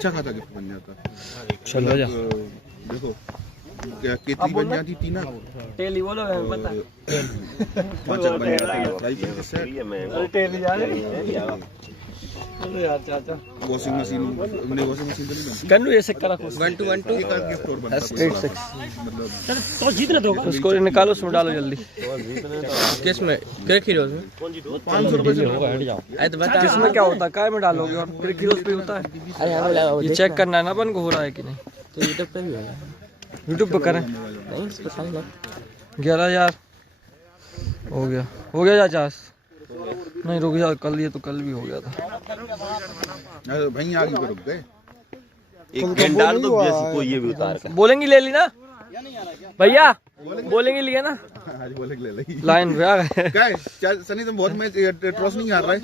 अच्छा खासा गिफ्ट बन जाता। चलो जा देखो क्या केतली बन जाती टीना, टेली बोलो पता पांचक बन जाती, टाइपिंग के सेट, टेली जा रही अरे यार चाचा वॉशिंग मशीन, हमने वॉशिंग मशीन तो नहीं बनती। कन्नू ये सिक्का रखो 1 2 1 2 एक गिफ्ट और बनता है 86 मतलब तो जीतने दो उसको निकालो, उसमें डालो जल्दी। किस में क्या खीरो में 500 रुपए से होगा हट जाओ। आई तो बता किसमें क्या होता है, काय में डालोगे और फिर किलोस पे होता है। अरे हमें लगा ये चेक करना है ना अपन को हो रहा है कि नहीं। तो यूट्यूब पे भी होगा यूट्यूब पे करें। नहीं इस पे खाली लग 11,000 हो गया 50 नहीं रुक जा, कल ये तो कल भी हो गया था। अरे भाई आगे पे रुक गए। एक कैन डाल दो को ये भी उतार कर। बोलेंगी ले ली ना भैया, बोलेंगी लिए ना आज बोले ले ले लाइन पे आ गए। क्या है सनी, तुम बहुत मैच ट्रॉस नहीं हार रहा है।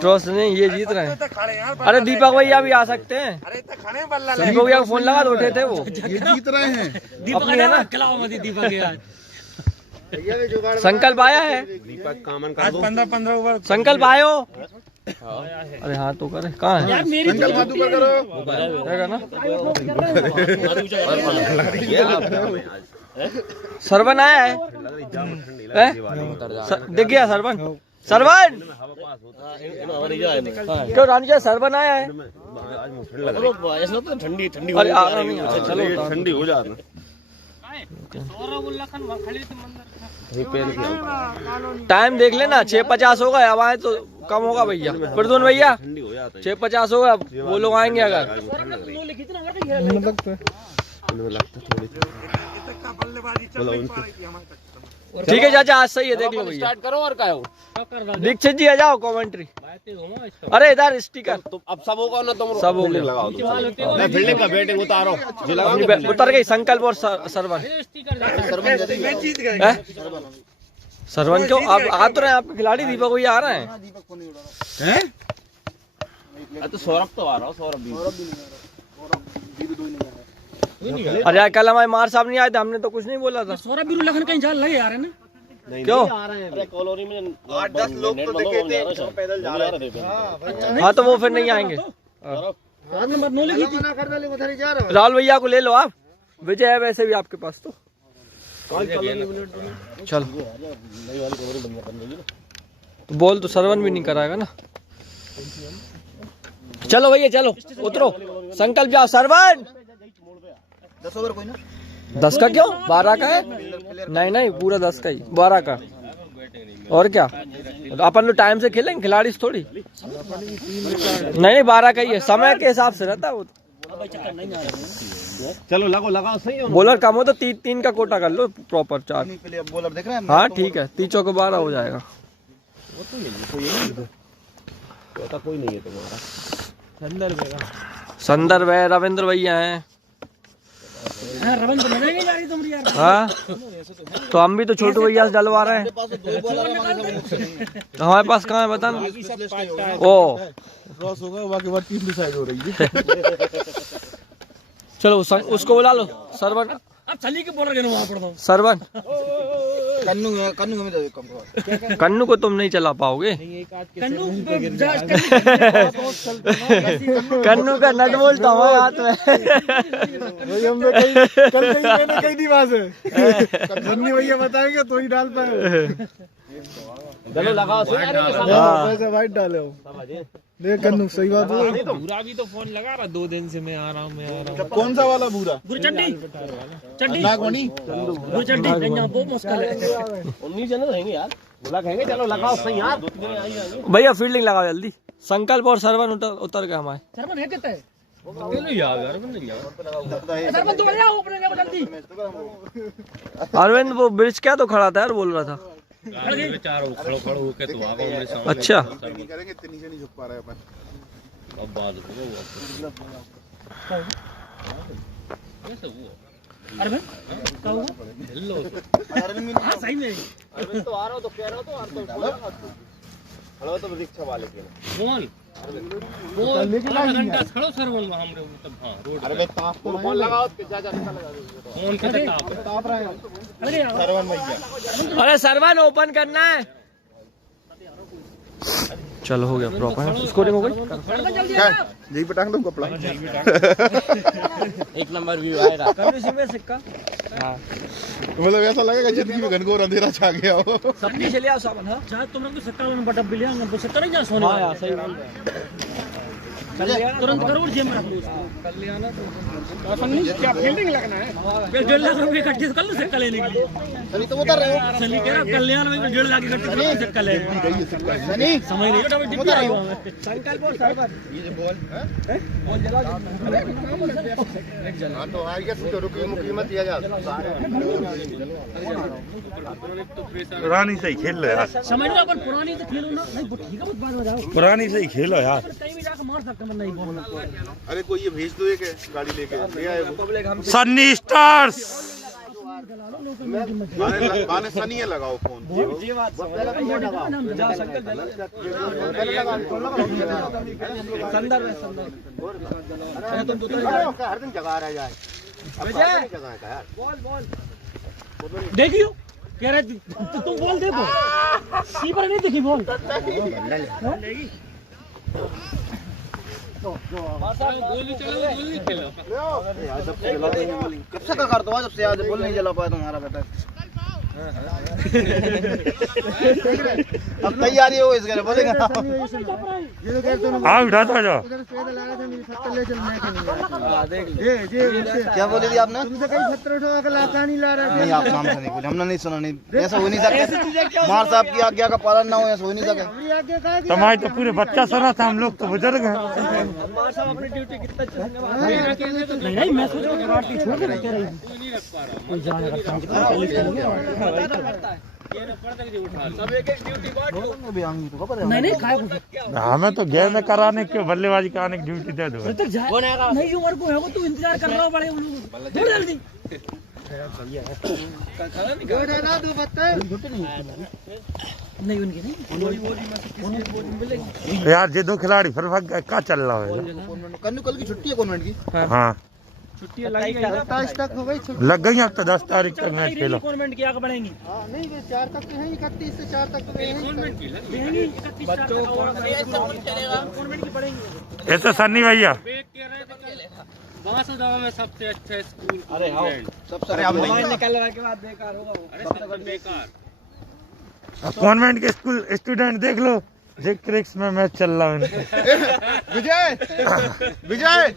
ट्रॉस नहीं, ये जीत रहे हैं। अरे दीपक भैया भी आ सकते हैं। दीपक भैया को फोन लगा तो उठे थे वो। ये जीत रहे हैं। अपनी है ना, खिलाओ मत दीपक यार संकल्प आया है। दीपक कामन कर दो 15 ओवर संकल्प आयो। अरे हाँ तो करे, कहाँ है यार मेरी संकल्प हाथ ऊपर करो। रहेगा ना। ये सरवन आया है, दिख गया सरवन। सरवन क्यों रानी, सरवन आया है। ऐसा तो ठंडी ठंडी अरे आ रहा नहीं, चलो ठंडी हो जाती टाइम देख लेना। 6:50 हो गए, अब आए तो कम होगा भैया। प्रदून भैया ठंडी हो जाता 6:50 हो गए, वो लोग आएंगे अगर। ठीक है चाचा, आज सही है, देख लो भैया। स्टार्ट करो और क्या हो दीक्षित जी आ जाओ कमेंट्री। अरे इधर स्टिकर तो अब सब होगा ना, तुम सब हो गया। लगाओ मैं फील्डिंग का बैटिंग उतारो जो लगाओ उतर गई संकल्प और सरवन। सरवन क्यों आप आ तो रहे हैं, आपके खिलाड़ी दीपक भैया आ रहे हैं। तो सौरभ तो आ रहा हो, सौरभ भी अरे यार कल हमारे मार साहब नहीं आए थे, हमने तो कुछ नहीं बोला था। सौरभ बीरू लखन कहीं जाल लगे आ रहे हैं ना क्यों? अरे कॉलोनी में 8-10 लोग तो देखे थे पैदल जा रहे थे। हाँ तो वो फिर नहीं आएंगे। नंबर 9 लगी थी। राहुल भैया को ले लो आप, विजय है वैसे भी आपके पास तो। चलो तो बोल तो सरवन भी नहीं कराएगा ना। चलो भैया चलो उतरो, संकल्प जाओ। सरवन 10 ओवर कोई ना, 10 का क्यों, 12 का है। नहीं पूरा 10 का ही, 12 का। और क्या अपन तो टाइम से खेलेंगे, खिलाड़ी थोड़ी। नहीं 12 का ही है, समय के हिसाब से रहता है वो। चलो लगाओ सही है। बॉलर कम हो तो 3 का कोटा कर लो प्रॉपर 4। बॉलर देख रहे हैं। हाँ ठीक है, 3 चौके 12 हो जाएगा। कोई नहीं है तुम्हारा। संदर्भ है, रविंद्र भैया हैं। रवन तो नहीं जा रही तुम यार। हाँ तो हम भी तो छोटू भैया से डलवा रहे हैं। हमारे पास कहाँ है बता ना। ओ क्रॉस हो गया, बाकी बात टीम डिसाइड हो रही है। चलो उसको बुला लो। सरवन, अब चली के बॉलर के वहां पड़ता हूं। सरवन कन्नू में दे कम। कन्नू को तुम नहीं चला पाओगे। कन्नू का नट बोल्ट हमारे हाथ में। कई दिमाग है धन्नी भैया बताएंगे तो ही डाल पाए। चलो लगाओ वैसे वाइट डाले हो देख कन्नू, सही बात है। पूरा भी तो फोन लगा रहा 2 दिन से, मैं आ रहा हूँ। कौन सा वाला भूरा? चड्डी नागवानी चड्डी गंजा बहुत मुश्किल है। 19 जने रहेंगे यार, बोला कहेंगे। चलो लगाओ सही यार। भैया फील्डिंग लगाओ जल्दी। संकल्प और सरवन उतर गए हमारे। सरवन है कितना है अरविंद वो ब्रिज क्या तो खड़ा था यार, बोल रहा था। खड़ो होके तो आ गए मेरे सामने। अच्छा करेंगे, इतनी नीचे नहीं झुक पा रहे अपन। अब बात हो अरविंद क्या हुआ? हेलो हाँ सही में अरविंद तो आ रहा हो तो कह रहा हो तो तो रिक्शा वाले के कौन वो आधा घंटा खड़ो सर बोल हमरे मतलब। हाँ रोड अरे फोन लगाओ जा लगा फोन कैसे ताप रहे हैं सरवन भैया। अरे सरवन ओपन करना है। चलो हो गया प्रॉपर, स्कोरिंग हो गई। यही पटांग दो कपड़ा। एक नंबर व्यू आएगा सिक्का। हाँ मतलब ऐसा लगेगा जिंदगी में घनघोर अंधेरा छा गया हो। सब नीचे ले आओ सामान। हाँ शायद तुम लोग को सिक्का वाला बटन भी लिया ना, तो सिक्का नहीं जा सोने हाँ यार सही बोल रहे हैं। तुरंत करो और जेब में रख लो उसको। कर लिया ना तो क्या फील्डिंग लगना है? 1.5 लाख रुपए इकट्ठे कर लो सिक्का लेने के लिए। सनी तो उतर रहे हो। सनी कह रहा कल्याण में 1.5 लाख इकट्ठे कर लो सिक्का ले। सनी समझ नहीं बेटा, डिब्बी आई हुआ है। संकल्प बोल सरबर ये बॉल बॉल जला हां तो आ गया तो रुकी मुकीमत दिया जा। पुरानी से ही खेल लो यार, समझ लो अपन पुरानी तो खेलो ना, नहीं ठीक है मत बाद में जाओ। पुरानी से ही खेलो यार। कहीं भी जाकर मार सकते हैं नहीं बोल। अरे कोई ये भेज दो एक गाड़ी लेके ले आए वो। पब्लिक हम सन्नी स्टार्स बाने सनी है लगाओ फोन। ये बात जा संकल्प जला संदर्भ है संदर्भ। अरे तुम तो हर दिन जगा रह जाए। बॉल देखियो कह रहे तुम बोल देखो कीपर नहीं देखी बॉल। गोली चलो, गोली खेलो। कब से कर दो जब से आज बोल नहीं चला पाया तुम्हारा बेटा। अब तैयारी हो इसके लिए बोलेगा। हाँ उठा था जाओ। क्या बोली थी आपने? तुमसे कहीं 17 उठा के लाता नहीं ला रहा। नहीं आप नाम से नहीं बोले, हमने नहीं सुना। नहीं ऐसा हो नहीं सकता। मार साहब की आज्ञा का पालन ना हो ऐसा हो नहीं सके। तुम्हारे तो पूरे बच्चा सुना था, हम लोग तो बुजुर्ग हैं। हमारे साहब अपनी ड्यूटी कितना अच्छे से नहीं मैं सोच रहा हूँ छोड़ के रखते रही कोई जाने का काम कितना पहले करेंगे। सब एक एक ड्यूटी बांट लो। नहीं खाया कुछ हमें तो गेम में कराने के बल्लेबाजी कराने की ड्यूटी दे दो। तक जा नहीं उम्र को है वो, तू इंतजार कर रहा हो बड़े उन लोग थोड़ी जल्दी। नहीं उनकी नहीं यार ये दो खिलाड़ी फिर भाग गए, क्या चल रहा है? कन्नू कल की छुट्टी है कॉन्वेंट की। हाँ छुट्टियां लगी गई 27 तक हो गई। लग गई, अब तो 10 तारीख तक मैच खेलो। गवर्नमेंट की आगे बढ़ेंगी। नहीं 4 तक तो है, 31 से 4 तक तो है। बच्चों को गवर्नमेंट की बढ़ेंगी। ऐसे सन्नी भैया बांसगांव में सबसे अच्छा स्कूल। अरे हाँ सबसे मोबाइल निकलने के बाद बेकार होगा वो। अरे सब बेकार। कॉन्वेंट के स्कूल स्टूडेंट देख लो, जे क्रिक्स में मैच चल रहा है। विजय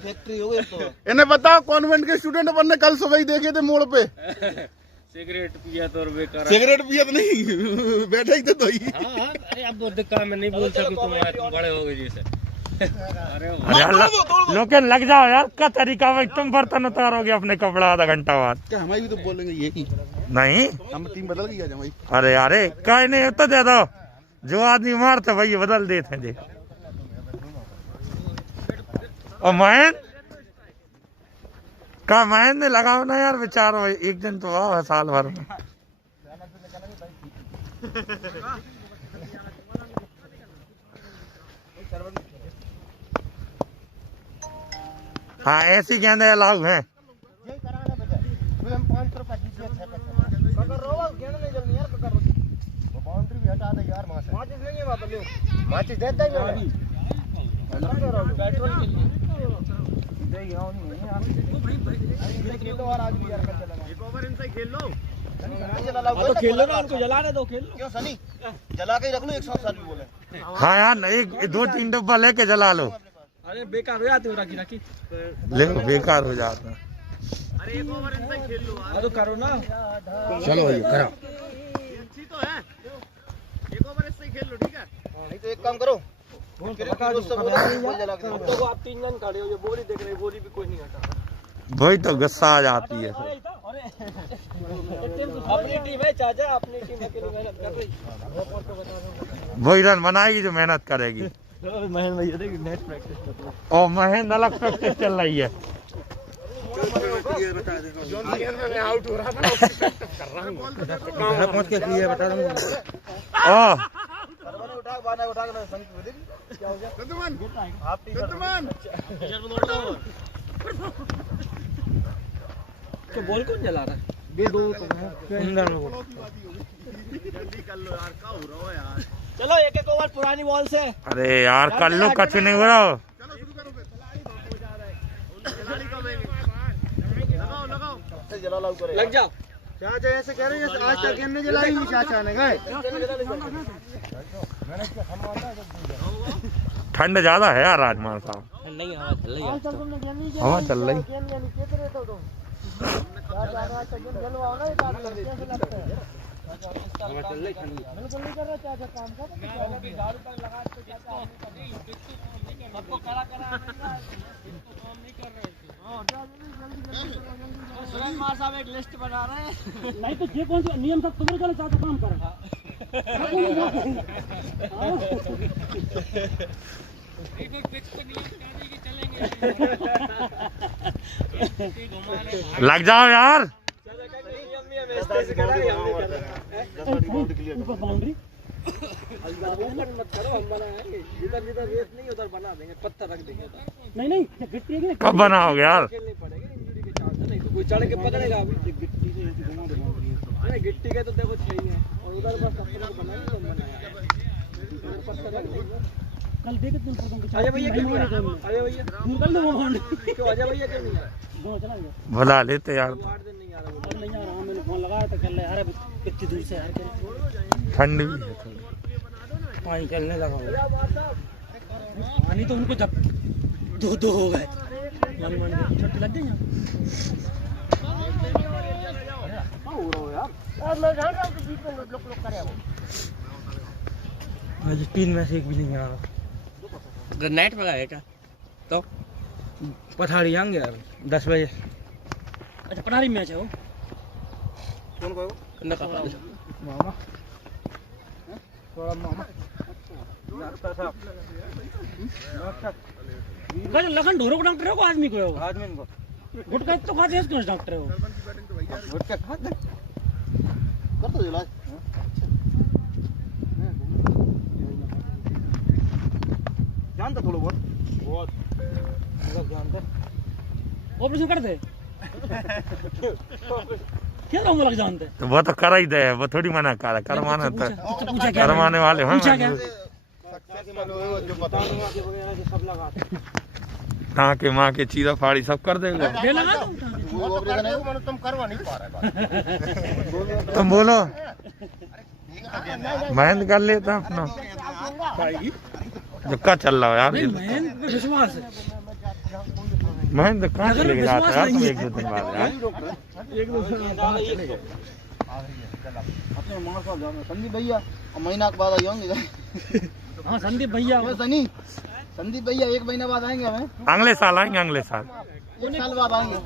फैक्ट्री हो गई तो। इन्हें बताओ कॉन्वेंट के स्टूडेंट अपन ने कल सुबह ही देखे थे मोड़ पे। सिगरेट पिया तो और बेकार। सिगरेट पिया तो नहीं बैठे ही थे तो ही। हाँ अरे अब बहुत काम में नहीं बोल सकते तुम बड़े हो गए जैसे। अरे लोग लग जाओ यार का तरीका भाई, तुम बर्तन उतारोगे अपने कपड़ा आधा घंटा बाद। क्या हमारी भी तो बोलेंगे ये ही। नहीं हम टीम बदल गई आज हमारी। अरे अरे कहीं नहीं होता दे दो, जो आदमी मारते भाई बदल देते हैं। देख और महेंद्र ने लगाओ ना यार बेचारा, एक दिन तो आओ है साल भर में। हाँ ऐसी गेंदे अलाउ हैं। बाउंड्री भी हटा दे यार वहां से। माचिस नहीं है वहां पे, माचिस देता ही नहीं। पेट्रोल के लिए दे आओ नहीं यार। ये तो और आज भी यार कर चलेगा। एक ओवर इनसे खेल लो। तो खेल लो ना, उनको जलाने दो, खेल लो। क्यों सनी जला के ही रख लो 107 भी बोले। हाँ यार एक 2-3 डब्बा लेके जला लो। अरे बेकार हो जाते हो राखी राखी। ले बेकार हो जाता। अरे एक ओवर इनसे खेल लो। तो करो ना। चलो भैया करो। अच्छी तो है, एक ओवर इससे खेल लो ठीक है। नहीं तो एक काम करो जला के तो आप 3 जन खड़े हो, ये बोरी देख रहे, बोरी भी कोई नहीं हटा। वही तो गुस्सा आ जाती है। अपनी टीम है चाचा, अपनी टीम अकेली मेहनत कर रही। वही रन बनाएगी जो मेहनत करेगी। महेंद्र भैया देखिए नेट प्रैक्टिस कर रहे हैं। और महेंद्र अलग प्रैक्टिस चल रही है। आउट हो रहा था कर रहा हूं। पहुंच के क्लियर बता दूंगा। उठा बाना उठा के संग क्या हो गया गंदमान आप टी तो बॉल कौन जला रहा है? जल्दी कर लो यार, क्या हो रहा है यार। चलो एक एक ओवर पुरानी बॉल से। अरे यार कर लो, कछ नहीं हो रहा। लग जाओ। चाचा ऐसे कह रहे हैं आज तक इनने जलाई नहीं चाचा ने गए। ठंड ज्यादा है यार आज मान साहब। नहीं हवा चल रही है। हवा चल रही। साहब एक लिस्ट बना रहे हैं। नहीं तो ये कौन सा नियम सब तुम्हारे चले चाचा काम कर। लग जाओ यार। ऊपर बाउंड्री मत करो, हम बनाएंगे। जिधर जिधर रेत नहीं उधर बना देंगे, पत्थर रख देंगे। नहीं नहीं गिट्टी है। कब बनाओगे यार? खेलनी पड़ेगी, इंजरी के चांस नहीं तो कोई चढ़ के पकड़ेगा अभी। गिट्टी के तो देखो चाहिए और उधर बस पत्थर बनाएंगे। पत्थर रख देंगे। कल देखे तुम अजय भैया क्यों नहीं आए? अजय भैया निकल दो बाउंड्री। क्यों अजय भैया क्यों नहीं आए? दो चला गया। बुला लेते यार। 8 दिन नहीं आ रहा वो। नहीं आ रहा, मैंने फोन लगाया तो कल यार कितनी दूर से यार ठंड भी है थोड़ी। पानी चलने लगा। पानी तो उनको जब दो हो गए मान छुट्टी लग गई। आज 3 में से एक भी नहीं आ रहा। नेट लगाया क्या? तो पठारी आएंगे यार 10 बजे। अच्छा पठारी मैच है वो। कौन कहो? मामा थोड़ा मामा लगन ढोरो को डॉक्टर है को आदमी को है वो। आदमी को गुटका तो खाते हैं इसको डॉक्टर है वो। गुटका खाते कर तो इलाज। जानता थोड़ा बहुत मतलब जानता। ऑपरेशन कर दे। क्या रोम लग जानते? तो वो तो कर ही दे, वो थोड़ी मना कर करवाना तो पूछा क्या? करवाने वाले हैं। पूछा क्या? जो पता नहीं वगैरह जो सब लगाते। कहाँ के माँ के चीरा फाड़ी सब कर देंगे। ये लगा दो। वो ऑपरेशन है वो तुम करवा नहीं पा रहे। तुम बोलो मेहनत कर लेता अपना जो का चल रहा है यार। विश्वास है। मेहनत कहाँ चलेगी रात यार? तुम 1-2 दिन बाद यार। अपने माँ साहब जाना संदीप भैया महीना के बाद आएंगे। हाँ संदीप भैया संदीप भैया 1 महीना बाद आएंगे। हमें अगले साल आएंगे, अगले साल 1 साल बाद आएंगे।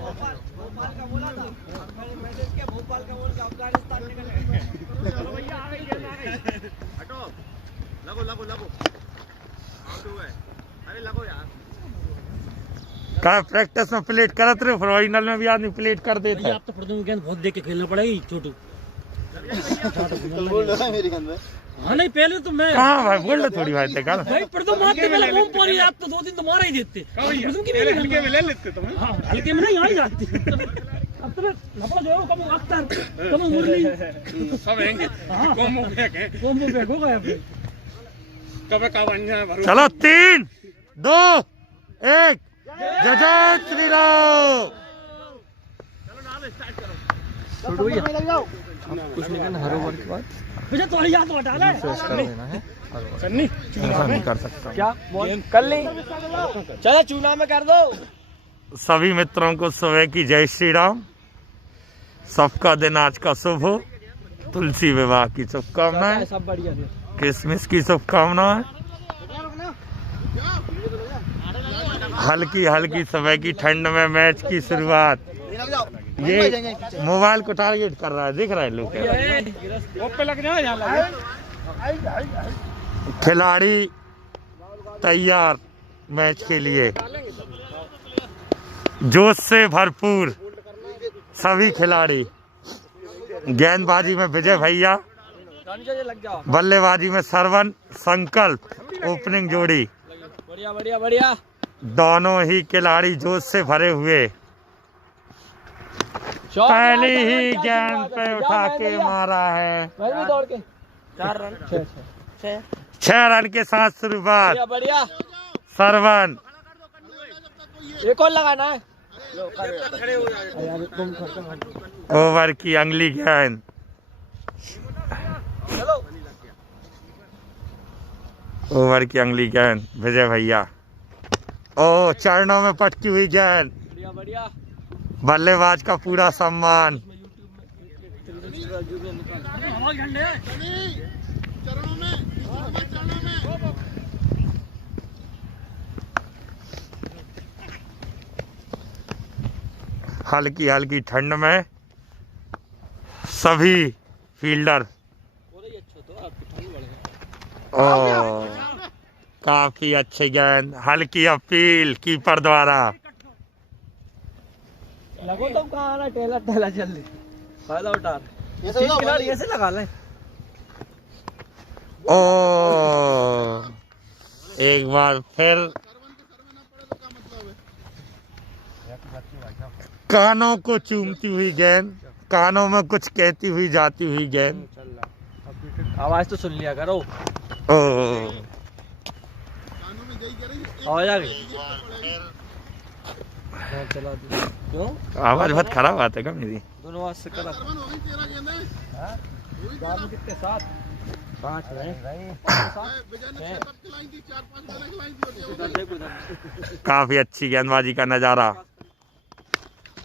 का प्रैक्टिस में प्लेट करत रहे, फाइनल में भी आदमी प्लेट कर देता है। आप तो प्रथम गेंद बहुत देख के खेलना पड़ेगी छोटू। बोल रहा है मेरी गंद में। हाँ नहीं पहले तो मैं कहाँ भाई बोल रहे थोड़ी बात है कर। भाई प्रथम मारते पहले घूम पड़ी। आप तो 2 दिन तो मारा ही देते। प्रथम की हल्के में ले लेते तुम। हाँ हल्के में नहीं आ ही जाती। अब तो लपड़ा जो है कम अख्तर कम मुरली सब आएंगे। कोमो बैग है। कॉम्बो बैग हो गया फिर। कब का बन जाए भरो। चलो 3, 2, 1 जय जय श्री राम। कुछ नहीं करना, हर ओवर के बाद मुझे तो याद तो हटा ले। नहीं कर सकता। क्या कर ली? चलो चूना में कर दो। सभी मित्रों को सुबह की जय श्री राम। सबका दिन आज का शुभ हो। तुलसी विवाह की शुभकामनाएं, सब बढ़िया है। क्रिसमस की शुभकामनाएं। हल्की हल्की सुबह की ठंड में मैच की शुरुआत। ये मोबाइल को टारगेट कर रहा है, दिख रहा है लोग। पे लग जाए यहाँ लगे। खिलाड़ी तैयार मैच के लिए, जोश से भरपूर सभी खिलाड़ी। गेंदबाजी में विजय भैया, लग जाओ। बल्लेबाजी में सरवन, संकल्प, ओपनिंग जोड़ी। बढ़िया बढ़िया बढ़िया। दोनों ही खिलाड़ी जोश से भरे हुए। पहली ही गेंद पे उठा के मारा है। मैं भी दौड़ के 4 रन 6 6 रन के साथ शुरुआत। बढ़िया बढ़िया। सरवन एक और लगाना है। ओवर की अगली गेंद। ओवर की अगली गेंद विजय भैया। ओ चरणों में पटकी हुई गेंद। बढ़िया बढ़िया। बल्लेबाज का पूरा सम्मान। हल्की हल्की ठंड में सभी फील्डर ओ काफी अच्छी गेंद। हल्की अपील कीपर द्वारा। लगो तो कहाँ आ रहा, टेला टेला जल्दी फायदा उठा। तीन खिलाड़ी ऐसे लगा ले। ओ एक बार फिर कानों को चूमती हुई गेंद, कानों में कुछ कहती हुई जाती हुई गेंद। आवाज तो सुन लिया करो। ओ आवाज आ गई। चला दी क्यों? आवाज बहुत खराब आती है क्या मेरी? दोनों आवाज से करा। कितने साथ 5 काफी अच्छी गेंदबाजी का नजारा।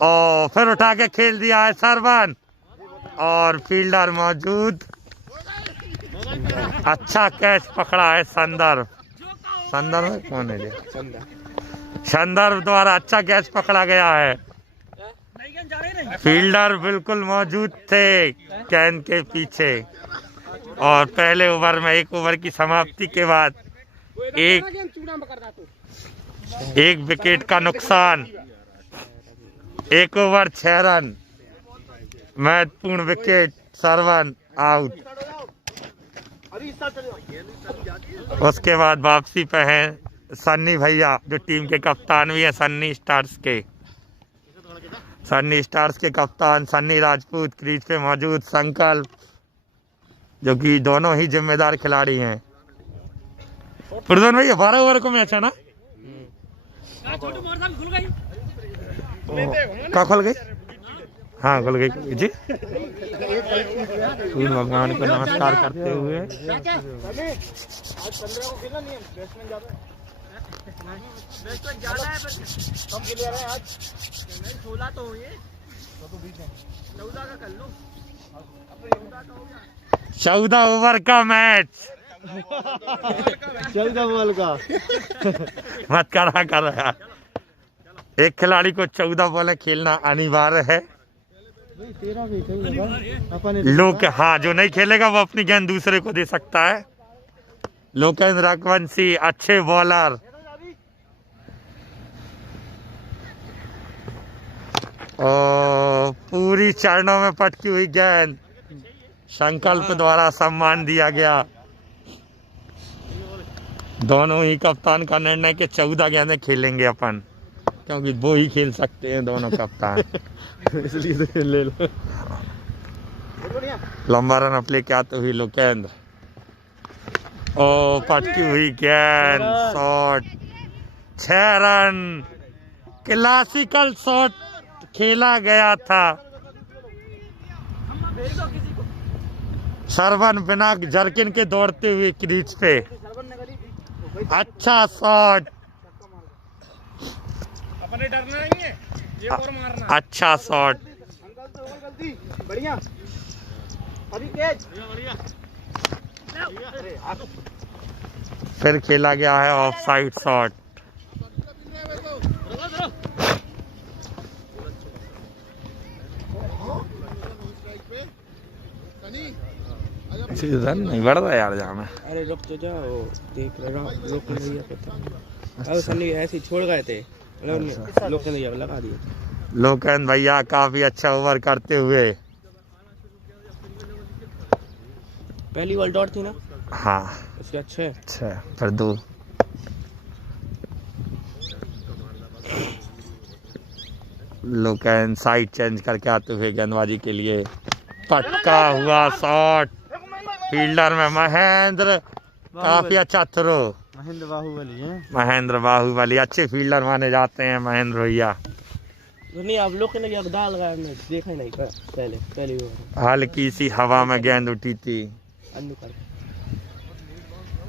और फिर उठा के खेल दिया है सरवन और फील्डर मौजूद। अच्छा कैच पकड़ा है संदर्भ। संदर्भ कौन है? संदर्भ द्वारा अच्छा कैच पकड़ा गया है। फील्डर बिल्कुल मौजूद थे गेंद के पीछे। और पहले ओवर में 1 ओवर की समाप्ति के बाद एक विकेट का नुकसान। 1 ओवर 6 रन। महत्वपूर्ण विकेट। सरवन आउट। उसके बाद वापसी पे हैं सन्नी भैया जो टीम के कप्तान भी हैं। सन्नी स्टार्स के कप्तान सन्नी राजपूत क्रीज पे मौजूद। संकल्प जो कि दोनों ही जिम्मेदार खिलाड़ी हैं। प्रधान भैया 12 ओवर को मैच है ना? क्या खुल गई? हाँ खुल गई जी। सूर्य भगवान को नमस्कार करते हुए चौदह ओवर का मैच। 14 बॉल का मत करा कर यार। एक खिलाड़ी को 14 बॉलें खेलना अनिवार्य है। लोग हाँ जो नहीं खेलेगा वो अपनी गेंद दूसरे को दे सकता है। लोकेंद्र रघुवंशी अच्छे बॉलर। और पूरी चरणों में पटकी हुई गेंद। संकल्प द्वारा सम्मान दिया गया। दोनों ही कप्तान का निर्णय कि 14 गेंदें खेलेंगे अपन, क्योंकि वो ही खेल सकते हैं दोनों कप्तान। इसलिए तो खेल ले लो। लंबा रन अपने क्या तो हुई लोकेंद्र। ओ पटकी हुई गेंद। Shot 6 run. क्लासिकल शॉट खेला गया था। सरवन बिना जर्किन के दौड़ते हुए क्रीज पे। अच्छा शॉट। अपने डरना नहीं है, ये और मारना। अच्छा शॉट। बढ़िया अभी कैच। फिर खेला गया है ऑफ साइड शॉट। रन नहीं बढ़ रहा यार जहाँ में। अरे रुक तो जाओ, देख रहा लोग नहीं पता। अब सन्नी ऐसे ही छोड़ गए थे, लोग नहीं लगा दिए। लोकेंद्र भैया काफी अच्छा ओवर करते हुए। पहली बॉल डॉट थी ना? हाँ उसके अच्छे अच्छा फिर 2। लोकेंद्र साइड चेंज करके आते हुए गेंदबाजी के लिए। पटका हुआ शॉट। फील्डर में महेंद्र काफी अच्छा थ्रो। महेंद्र बाहुबली है। महेंद्र बाहुबली अच्छे फील्डर माने जाते हैं महेंद्र भैया। नहीं आप लोग ने क्या दाल लगाया, हमने देखा ही नहीं पहली बार। हल्की सी हवा में गेंद उठी थी। अन्नू कर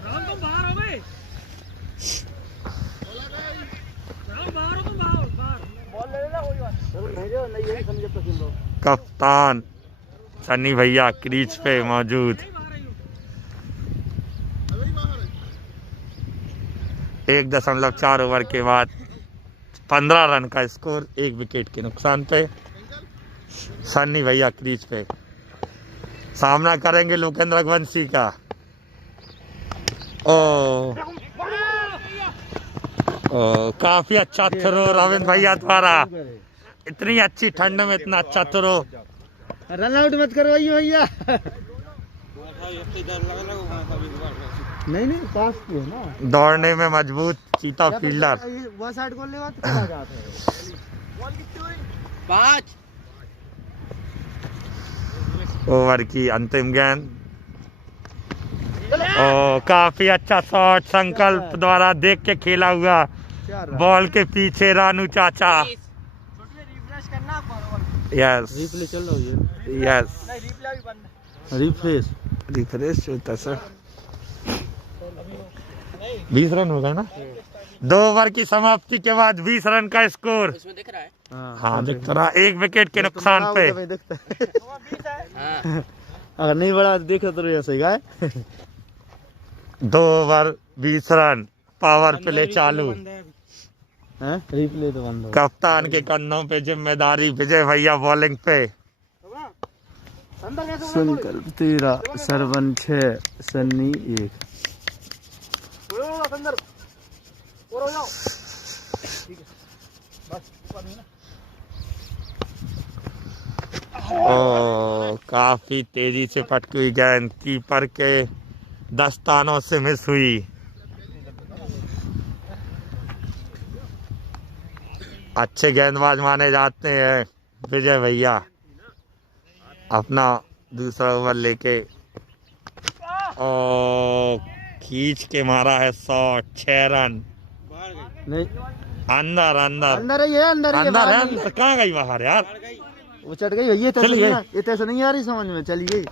राम तुम बाहर हो गए, राम बाहर हो, तुम बाहर बॉल ले लेना, कोई बात नहीं। कप्तान सन्नी भैया क्रीज पे मौजूद। 1.4 ओवर के बाद 15 रन का स्कोर, 1 विकेट के नुकसान पे। सन्नी भैया क्रीज पे सामना करेंगे लोकेंद्र रघुवंशी का। ओ काफी अच्छा थ्रो रविंद्र भैया द्वारा। इतनी अच्छी ठंड में इतना अच्छा थ्रो। रन आउट मत करवाइए भैया। नहीं पास की है ना। दौड़ने में मजबूत चीता फील्डर। वह साइड गोल ले बात करा जाता है। 5 ओवर की अंतिम गेंद। ओ काफी अच्छा शॉट संकल्प द्वारा देख के खेला हुआ। बॉल के पीछे रानू चाचा। यस रिप्ले चल रहा है। यस रिफ्रेश होता सर। 20 रन हो गए ना। 2 ओवर की समाप्ति के बाद 20 रन का स्कोर। इसमें दिख रहा है। हाँ दिख रहा। 1 विकेट के नुकसान पे। अगर नहीं बड़ा देखो तो ऐसे ही है। 2 ओवर 20 रन, पावर प्ले चालू। रिप्ले तो बंद हो। कप्तान के कंधों पे जिम्मेदारी, विजय भैया बॉलिंग पे। संकल्प 13, सरवन 6, सन्नी 1। ओ काफी तेजी से पटकी हुई गेंद कीपर के दस्तानों से मिस हुई। अच्छे गेंदबाज माने जाते हैं विजय भैया। अपना दूसरा ओवर लेके ओ खींच के मारा है शॉट। 6 रन। नहीं अंदर अंदर अंदर ही है, अंदर ही है, अंदर है। बाहर नहीं। अंदर कहाँ गई बाहर यार? वो चढ़ गई भैया। चली गई। ये तैसे नहीं आ रही समझ में, चली गई।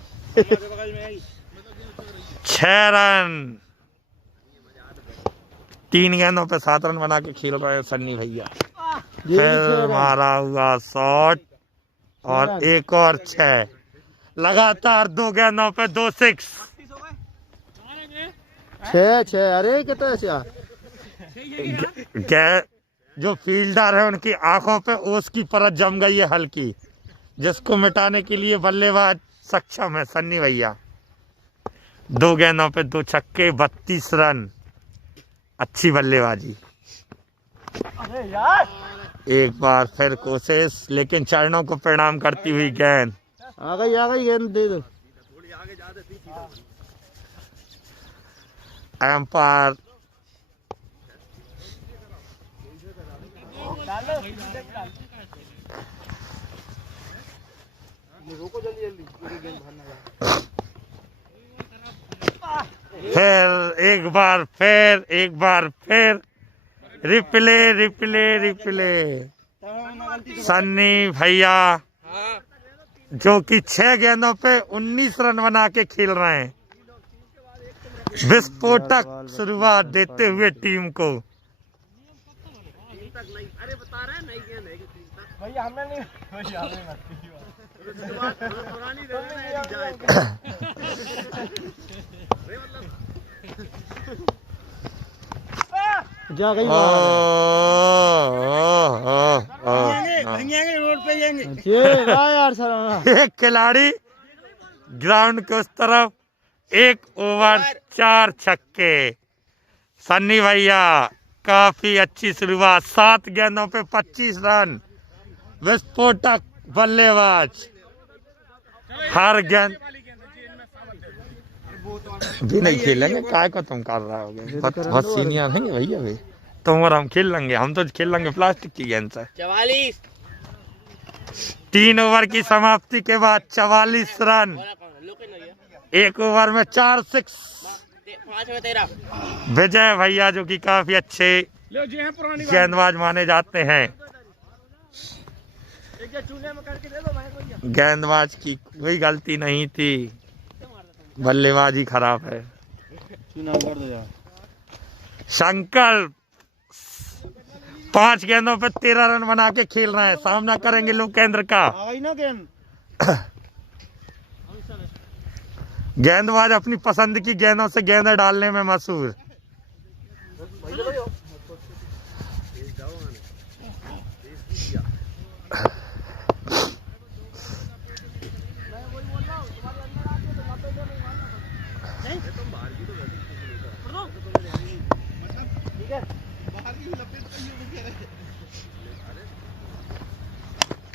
6 रन। 3 गेंदों पे 7 रन बना के खेल रहे हैं सन्नी भैया। फिर मारा हुआ शॉट और एक और 6। लगातार 2 गेंदों पे 2 6। 6 अरे कितना जो फील्डर है उनकी आंखों पे ओस की परत जम गई है हल्की, जिसको मिटाने के लिए बल्लेबाज सक्षम है सन्नी भैया। 2 गेंदों पे 2 छक्के, 32 रन। अच्छी बल्लेबाजी। एक बार फिर कोशिश, लेकिन चरणों को प्रणाम करती हुई गेंद। आ गई गेंद दे दो। एम्पायर फिर एक बार फिर रिप्ले। सन्नी भैया जो कि 6 गेंदों पे 19 रन बना के खेल रहे हैं। विस्फोटक शुरुआत देते हुए टीम को। जा गई यार सर। एक खिलाड़ी ग्राउंड के उस तरफ, 1 ओवर 4 छक्के। सन्नी भैया काफी अच्छी शुरुआत। 7 गेंदों पे 25 रन। विस्फोटक बल्लेबाज। हर गेंद भी नहीं खेलेंगे। काय को तुम कर रहे होगे? बहुत सीनियर हैं भैया भाई। तुम और हम खेल लेंगे। हम तो खेल लेंगे प्लास्टिक की गेंद से। 44। 3 ओवर की समाप्ति के बाद 44 रन। 1 ओवर में 4 6। विजय भैया जो कि काफी अच्छे गेंदबाज माने जाते हैं। गेंदबाज की कोई गलती नहीं थी, बल्लेबाजी खराब है। संकल्प 5 गेंदों पे 13 रन बना के खेल रहे हैं। सामना करेंगे लोकेंद्र का। गेंदबाज अपनी पसंद की गेंदों से गेंदें डालने में मशहूर।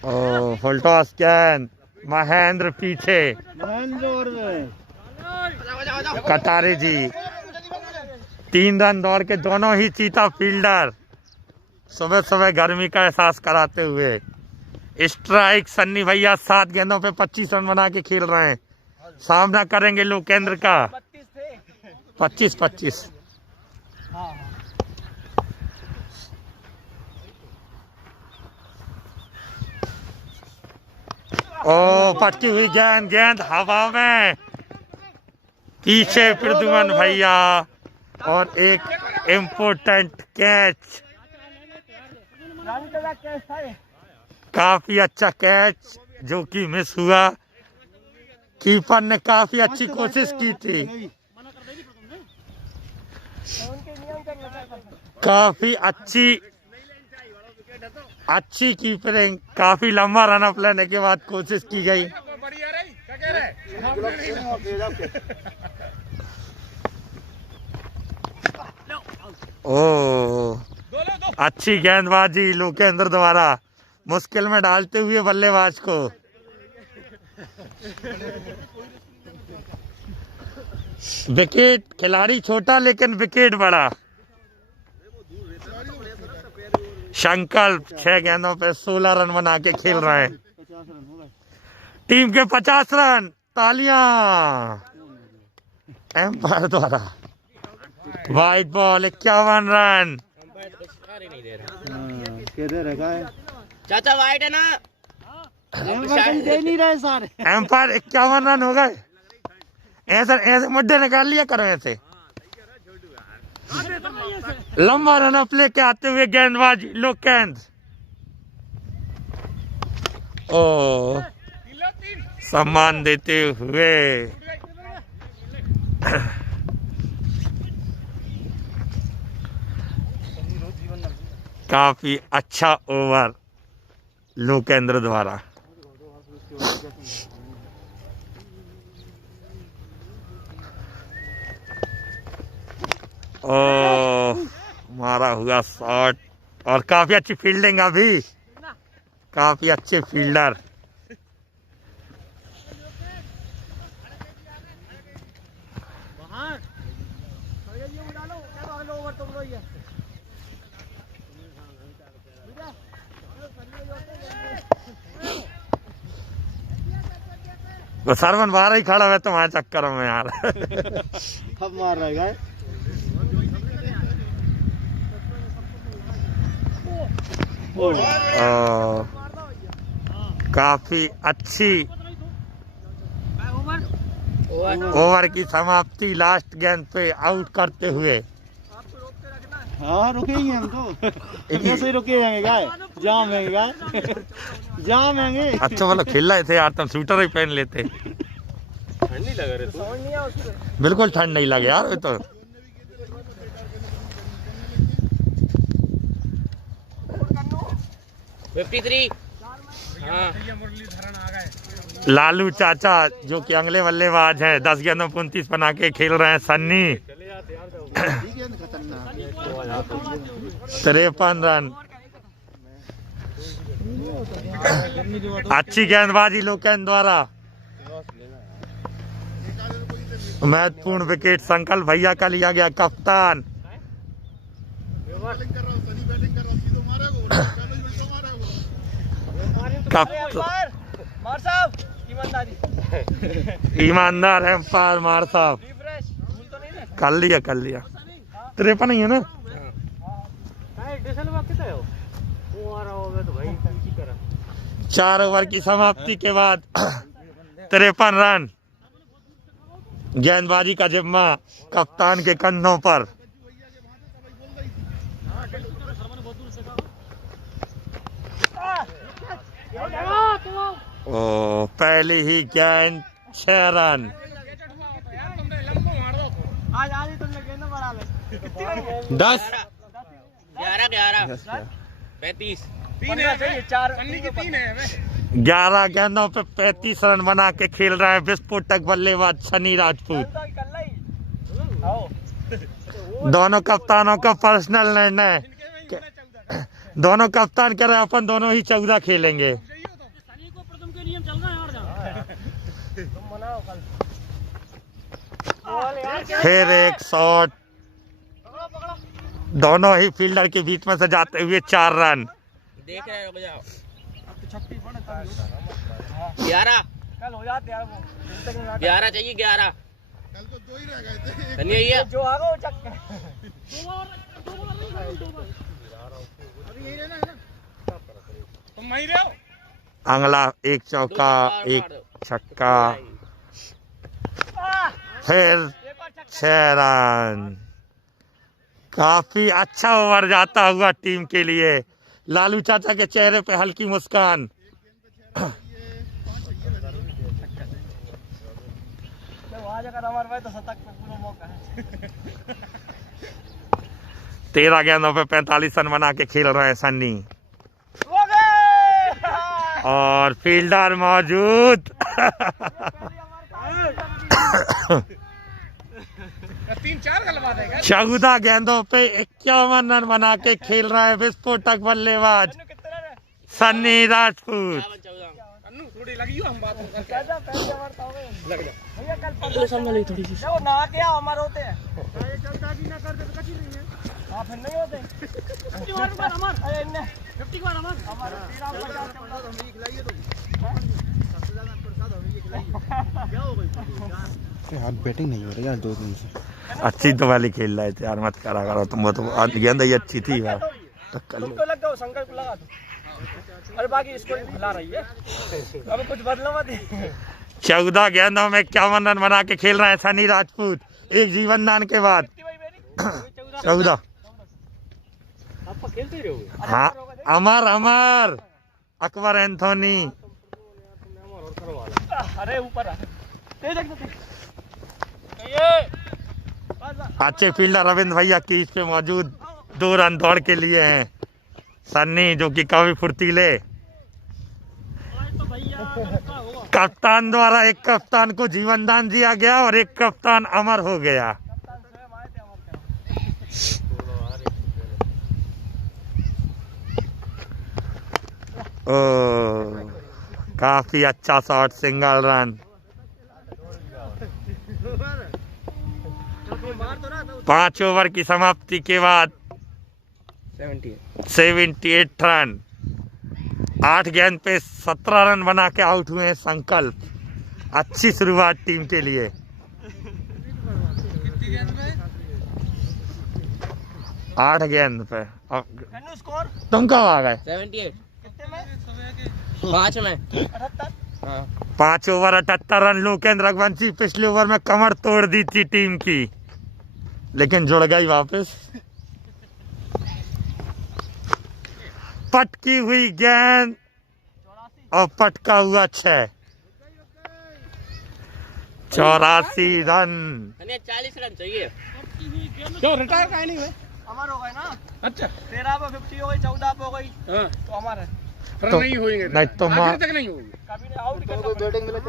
ओ फुल टॉस गेंद, महेंद्र पीछे, कटारे जी 3 रन दौड़ के दोनों ही चीता फील्डर सुबह सुबह गर्मी का एहसास कराते हुए। स्ट्राइक सन्नी भैया 7 गेंदों पे 25 रन बना के खेल रहे हैं। सामना करेंगे लोकेंद्र का। 25-25। ओ पटकी हुई गेंद, गेंद हवा में, पीछे प्रद्युमन भैया और एक इम्पोर्टेंट कैच। काफी अच्छा कैच जो कि मिस हुआ। कीपर ने काफी अच्छी कोशिश की थी। काफी अच्छी कीपरिंग, काफी लंबा रन अप लेने के बाद कोशिश की गई। ओ अच्छी गेंदबाजी लोकेंद्र द्वारा मुश्किल में डालते हुए बल्लेबाज को। विकेट, खिलाड़ी छोटा लेकिन विकेट बड़ा। संकल्प 6 गेंदों पे 16 रन बना के खेल रहे हैं। टीम के 50 रन। तालियां एम्पायर द्वारा। White ball 51 run. चाचा वाइट है ना, दे नहीं रहे सारे। एम्पायर 51 रन हो गए। ऐसे मुद्दे निकाल लिया करो ऐसे। लंबा रन अप लेके आते हुए गेंदबाज लोकेंद्र। ओ सम्मान देते हुए काफी अच्छा ओवर लोकेंद्र द्वारा। ओ मारा हुआ शॉट और काफी अच्छी फील्डिंग। अभी काफी अच्छे फील्डर। सरवन बाहर ही खड़ा है तुम्हारे चक्कर में यार। अब मार रहा है। काफी अच्छी ओवर की समाप्ति लास्ट गेंद पे आउट करते हुए। हाँ रुकेंगे हम तो, ऐसे ही रुके जाएंगे गाय, जाम है गाय, जाम है। अच्छा मतलब खेल रहे थे यार, तुम स्वेटर ही पहन लेते। ठंड नहीं लगा रहे तो? बिल्कुल ठंड नहीं लगे यार। तो 53। हाँ। लालू चाचा जो कि अगले बल्लेबाज हैं 10 गेंदों 29 बना के खेल रहे हैं। सन्नी 53 रन। अच्छी गेंदबाजी लोकेंद्र द्वारा। महत्वपूर्ण विकेट संकल्प भैया का लिया गया। कप्तान ईमानदार एम्पायर मार साहब। कर लिया 53 ही है ना। 4 ओवर की समाप्ति के बाद 53 रन। गेंदबाजी का जिम्मा कप्तान के कंधों पर। ओ पहली ही गेंद 6 रन। 10 11 गेंदों पे 35 रन बना के खेल रहा है विस्फोटक बल्लेबाज सनी राजपूत। दोनों कप्तानों का पर्सनल निर्णय। दोनों कप्तान कह रहे अपन दोनों ही 14 खेलेंगे। फिर एक शॉट, दोनों ही फील्डर के बीच में से जाते हुए 4 रन। देख रहे हो 11 चाहिए 11। कल तो 2 ही रह गए थे। जो आगा वो चक तुम वहीं रहो। अगला 1 चौका 1 छक्का, फिर 6 रन। काफी अच्छा ओवर जाता हुआ टीम के लिए। लालू चाचा के चेहरे पे हल्की मुस्कान। 13 गेंदों पे 45 रन बना के खेल रहे हैं सन्नी। और फील्डर मौजूद। 14 गेंदों पे 51 रन बना के खेल रहा है विस्फोटक बल्लेबाज सन्नी राजपूत। बैटिंग नहीं हो रही यार 2 दिन से। अच्छी तो वाली खेल रहे थे यार, मत करा करो तुम। वो तो गेंद ही अच्छी थी यार। लग जाओ संकल्प लगा दो। अरे बाकी इसको खिला रही है, अब कुछ बदलो मत। 14 गेंदों में 51 रन बना के खेल रहे हैं सनी राजपूत एक जीवन दान के बाद। 14। हाँ अमर अकबर एंथोनी। अरे ऊपर अच्छे फील्डर रविंद्र भैया कीज पे मौजूद 2 रन दौड़ के लिए हैं सन्नी, जो कि काफी फुर्तीले। कप्तान द्वारा एक कप्तान को जीवन दान दिया गया और एक कप्तान अमर हो गया। ओ काफी अच्छा शॉट, सिंगल रन। 5 ओवर की समाप्ति के बाद 78 रन। 8 गेंद पे 17 रन बना के आउट हुए हैं संकल्प। अच्छी शुरुआत टीम के लिए। 8 गेंद पे। तुम कब आ गए? 78 5 में 5 ओवर 78 रन। लोकेंद्र रघुवंशी पिछले ओवर में कमर तोड़ दी थी टीम की, लेकिन जुड़ गई वापस। पटकी हुई गेंद और पटका हुआ 6। 84 रन। 40 रन चाहिए। क्यों रिटायर का नहीं हुए? हमारा हो गए ना। अच्छा 13 पे 50 हो गई, 14 पे हो गई, तो हमारा है। तो नहीं होंगे, नहीं तो आखिर तक नहीं होंगे। कभी नहीं आउट करना। बैटिंग में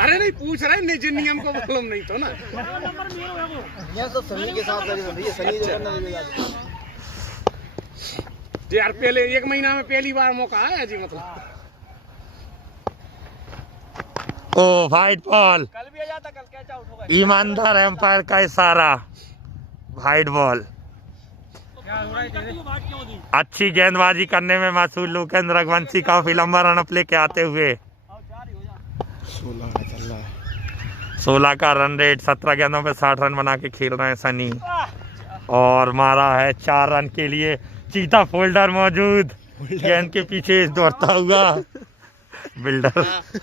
अरे नहीं पूछ रहे, निजी नियम को मालूम नहीं तो ना। ये तो सनी के साथ लगी होती है, सनी जो करना मिलेगा यार। पहले 1 महीना में पहली बार मौका आया जी, मतलब। ओ वाइट बॉल। कल भी आ जाता, कल कैच आउट हो गया। ईमानदार एम्पायर का इशारा। White ball. अच्छी गेंदबाजी करने में मासूम लोकेंद्र रघुवंशी काफी लंबा रन अप लेके आते हुए। 16 चल रहा है। 16 का रन रेट, 17 गेंदों पे 60 रन बना के खेल रहे हैं सनी। और मारा है 4 रन के लिए। चीता फोल्डर मौजूद, गेंद के पीछे दौड़ता हुआ बिल्डर।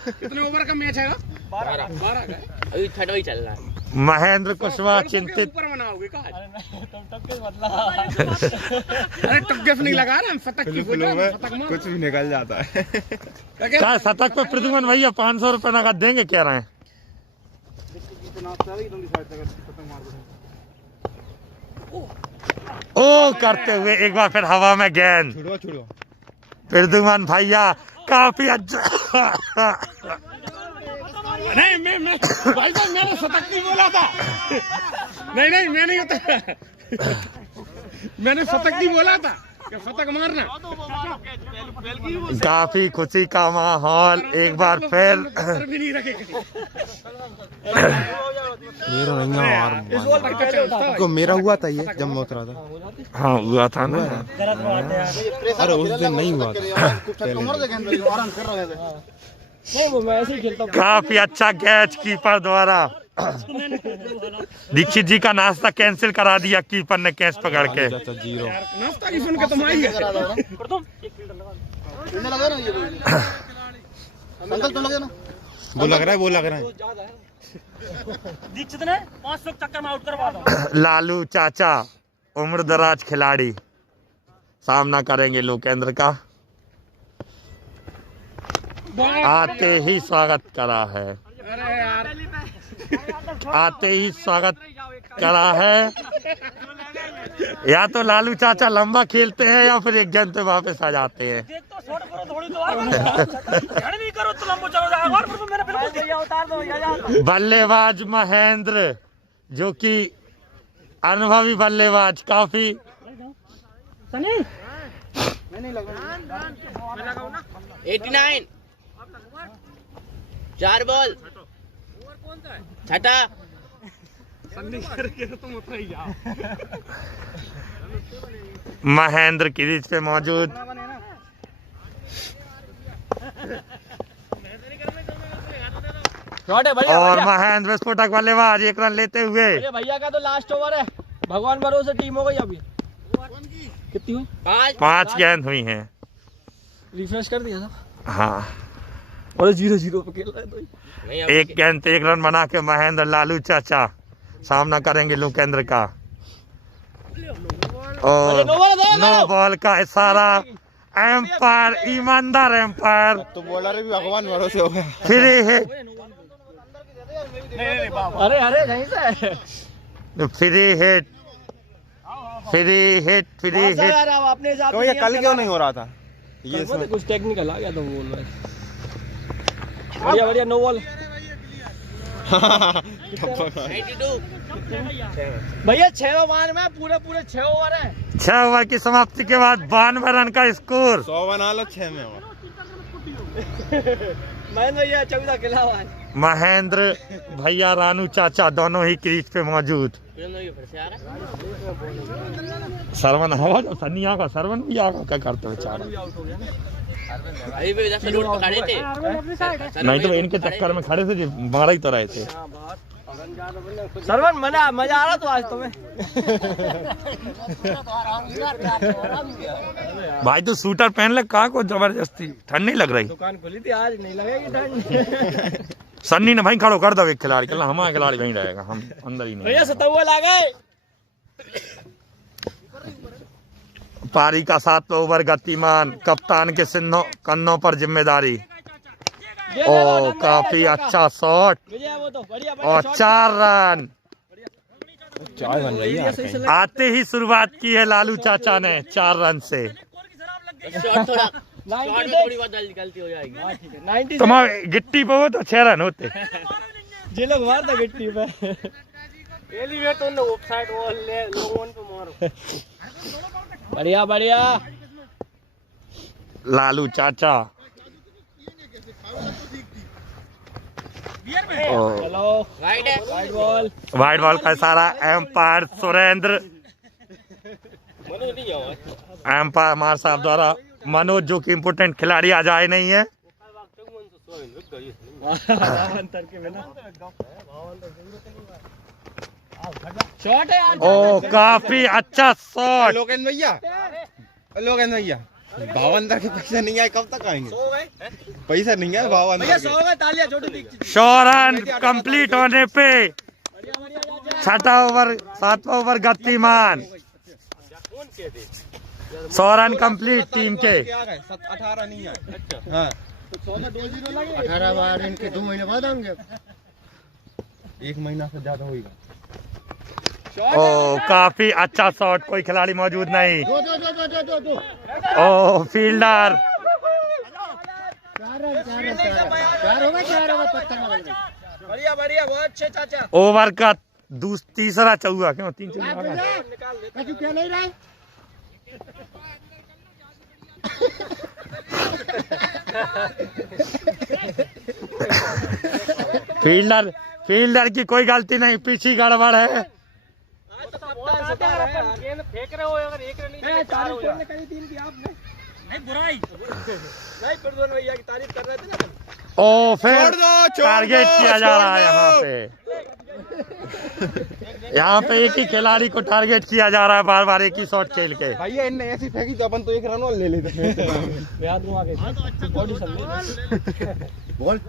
कितने ओवर का मैच है? 12 का अभी थर्ड वही चल रहा है। महेंद्र कुशवाहा चिंतित। ऊपर बनाओगे का? अरे टक्के नहीं लगा रहा, शतक की कुछ भी निकल जाता है। क्या शतक पे प्रद्युमन भैया 500 रुपए नगद देंगे कह रहे हैं। ओ करते हुए एक बार फिर हवा में गेंद। प्रद्युमन भैया काफी अच्छा। नहीं मैं भाई साहब मैंने शतक नहीं बोला था। नहीं मैं नहीं होता। मैंने शतक नहीं बोला था कि शतक मारना। काफी खुशी का माहौल एक बार फिर। भी नहीं रखेगा। मेरा हुआ था ये जब मैं उतरा था। हाँ हुआ था ना। अरे उस दिन नहीं हुआ नहीं वो मैं ऐसे ही खेलता हूँ। काफी अच्छा कैच कीपर द्वारा। दीक्षित जी का नाश्ता कैंसिल करा दिया कीपर ने कैच पकड़ के। नाश्ता की सुन के तुम आएंगे। वो लग रहा है। दीक्षित ने 500 चक्कर में आउट करवा दो। लालू चाचा उम्र दराज खिलाड़ी सामना करेंगे लोकेंद्र का। आते ही स्वागत करा है। आते ही स्वागत करा है। या तो लालू चाचा लंबा खेलते हैं या फिर एक गेंद पे वापस आ जाते हैं। बल्लेबाज महेंद्र जो कि अनुभवी बल्लेबाज काफी। 89 4 बॉल छठा। महेंद्र क्रीज पे मौजूद। और महेंद्र विस्फोटक बल्लेबाज 1 रन लेते हुए। भैया का तो लास्ट ओवर है, भगवान भरोसे टीम हो गई। अभी कितनी हुई? 5 गेंद हुई हैं। रिफ्रेश कर दिया था। हाँ और 0-0 पे खेल रहा है तो 1 गेंद पे 1 रन बना के महेंद्र लालू चाचा सामना करेंगे लोकेंद्र का। और नो बॉल का इशारा। एम्पायर ईमानदार एम्पायर। तो बॉलर भी भगवान भरोसे हो गया। Free hit. अरे यहीं से free hit free hit free hit. अपने हिसाब तो ये कल क्यों नहीं हो रहा था? ये कुछ टेक्निकल आ गया था वो बोल रहा। बढ़िया नो बॉल। 92 भैया 6 ओवर में पूरे 6 ओवर है। 6 ओवर की समाप्ति के बाद 92 रन का स्कोर। 100 बना लो 6 में। महेंद्र भैया 14 खिला हुआ है। महेंद्र भैया रानू चाचा दोनों ही क्रीज पे मौजूद। सरवन हवा जब सन्नी आगा सरवन भी आगा क्या करते बेचारा। अभी भी उधर से रोड पे खड़े थे। नहीं तो इनके चक्कर में खड़े थे जो मारा ही तो रहे थे। सरवन मजा आ रहा तो आज तुम्हें। भाई तो सूटर पहन ले कहा को जबरदस्ती ठंड नहीं लग रही। दुकान खुली थी आज, नहीं लगेगी ठंड। सन्नी ने भाई खड़ो कर दो एक खिलाड़ी, कल हमारा खिलाड़ी वहीं रहेगा, हम अंदर ही नहीं। भैया 57 आ गए। पारी का 7 ओवर गतिमान, कप्तान के कन्नों पर जिम्मेदारी। ओ काफी अच्छा शॉट और 4 रन। आते ही शुरुआत की है लालू चाचा ने 4 रन से। थोड़ी बहुत गलती हो जाएगी। तुम्हारे गिट्टी पे हो तो 6 रन होते। जे लोग मारता गिट्टी पे। एलिवेटर ऑफसाइड वो ले लोगों पे मारो। बढ़िया लालू चाचा। Hello wide ball. Wide ball का इशारा। एम्पायर सुरेंद्र, एम्पायर मार साहब द्वारा। मनोज जो कि इम्पोर्टेंट खिलाड़ी आज आए नहीं है। शॉट है यार। ओ काफी अच्छा शॉट। लोकेन भैया 52 के पैसे नहीं आए, कब तक आएंगे? पैसा नहीं है 52। तालियां छोटू दीक्षित। 100 रन कंप्लीट होने पे छठा ओवर 7वां ओवर गतिमान। 100 रन कंप्लीट टीम के। 18 नहीं है। हाँ 18 बार इनके 2 महीने बाद आएंगे। 1 महीना से ज्यादा होगा। ओ काफी अच्छा शॉट, कोई खिलाड़ी मौजूद नहीं। ओ फील्डर बढ़िया बढ़िया बहुत अच्छे चाचा। ओवर का तीसरा चौका, क्यों 3 चौका क्या नहीं रहा है? फील्डर की कोई गलती नहीं, पीछे गड़बड़ है। फेंक रहे हो अगर 1 रन नहीं चार हो जाए। नहीं बुराई नहीं, प्रद्युम्न भैया की तारीफ कर रहे थे ना। ओ फिर टारगेट किया जा रहा है यहाँ पे। यहाँ पे एक ही खिलाड़ी को टारगेट किया जा रहा है बार बार एक ही शॉट खेल के। भैया इनने ऐसी फेंकी तो अपन तो 1 रन और ले लेते। बोल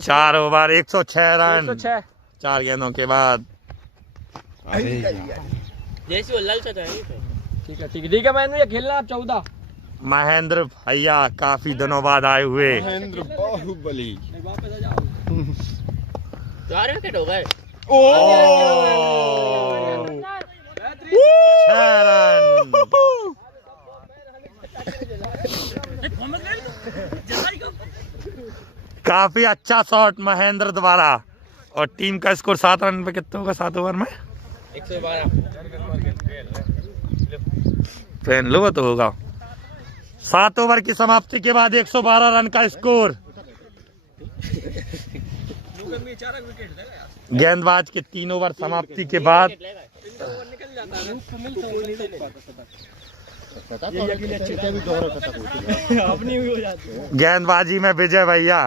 4 ओवर 106 रन 4 गेंदों के बाद। जैसे वो लाल चाचा है। ठीक है ठीक है मैंने ये खेलना आप 14। महेंद्र भैया काफी दिनों बाद आए हुए। महेंद्र बाहुबली 4 विकेट हो गए। ओ 6 रन। काफी अच्छा शॉट महेंद्र द्वारा। और टीम का स्कोर 7 रन पे कितना होगा 7 ओवर में? 112 फैन लो तो होगा। 7 ओवर की समाप्ति के बाद 112 रन का स्कोर। गेंदबाज के 3 ओवर समाप्ति के बाद गेंदबाजी में विजय भैया।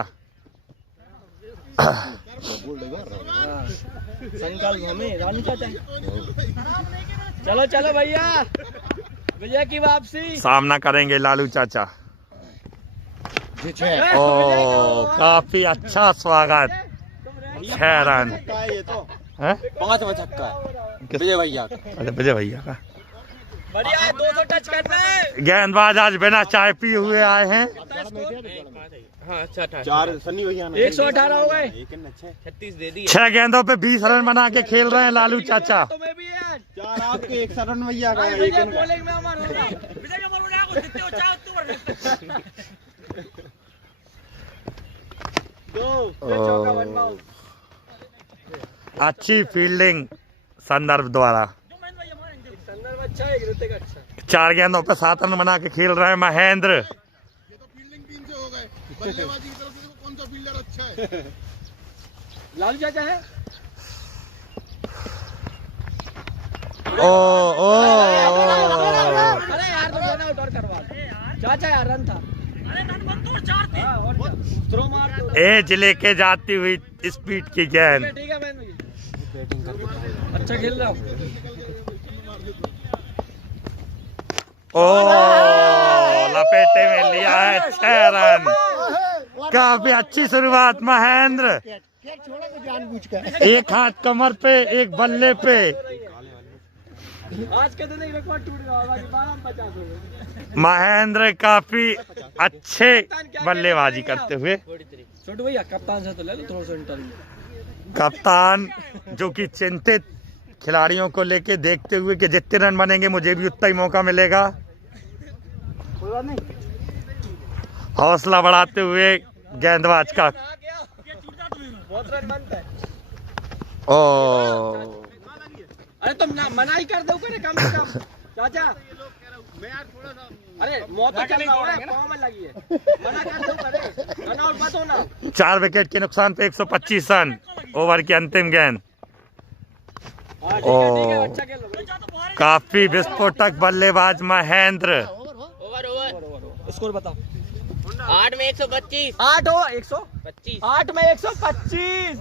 संकल्प हमें रानी चाचा। चलो चलो भैया विजय की वापसी। सामना करेंगे लालू चाचा। ओ काफी अच्छा स्वागत। 6 रन ये तो है 5वां छक्का विजय भैया। अच्छा विजय भैया का बढ़िया है, 200 टच करना है। गेंदबाज आज बिना चाय पिए हुए आए हैं। हाँ अच्छा 4 सन्नी भैया 118 हो गए। 36 दे दी। 6 गेंदों पे 20 रन बना के खेल रहे हैं लालू चाचा। तुम्हें भी है 4 आपके 1 रन भैया का। विजय बॉलिंग में हमारा होगा। विजय का मारो ना, जितने हो चाहो तुम चौका बनवाओ। अच्छी फील्डिंग संदर्भ द्वारा। संदर्भ अच्छा है, ऋतिक अच्छा। 4 गेंदों पे 7 रन बना के खेल रहे हैं महेंद्र। लालू चाचा है। ओ ओ अरे यार तुम रन आउट और करवा दो। चाचा यार रन था। अरे रन बन तो 4 थे। और थ्रो मार दो। एज लेके जाती हुई स्पीड की गेंद। ठीक है बहन भैया अच्छा खेल रहा हूँ। ओ लपेटे में लिया है 6 रन। काफी अच्छी शुरुआत महेंद्र। एक हाथ कमर पे एक बल्ले पे। आज के दिन रिकॉर्ड टूट गया। महेंद्र काफी अच्छे बल्लेबाजी करते हुए। छोटू भैया कप्तान से तो ले लो थोड़ा सा इंटरव्यू। कप्तान जो कि चिंतित खिलाड़ियों को लेके देखते हुए कि जितने रन बनेंगे मुझे भी उतना ही मौका मिलेगा, हौसला बढ़ाते हुए गेंदबाज का। बहुत रन बनता है। ओ अरे तुम ना मनाही कर दो करे कम से कम चाचा। अरे मौत चल रहा है, पाँव में लगी है। मना कर दो करे रन आउट मत होना। 4 विकेट के नुकसान पे 125 रन। ओवर की अंतिम गेंद। ओ काफी विस्फोटक बल्लेबाज महेंद्र। ओवर ओवर स्कोर बताओ। 8 में 125। 8 हो 125। 8 में 125।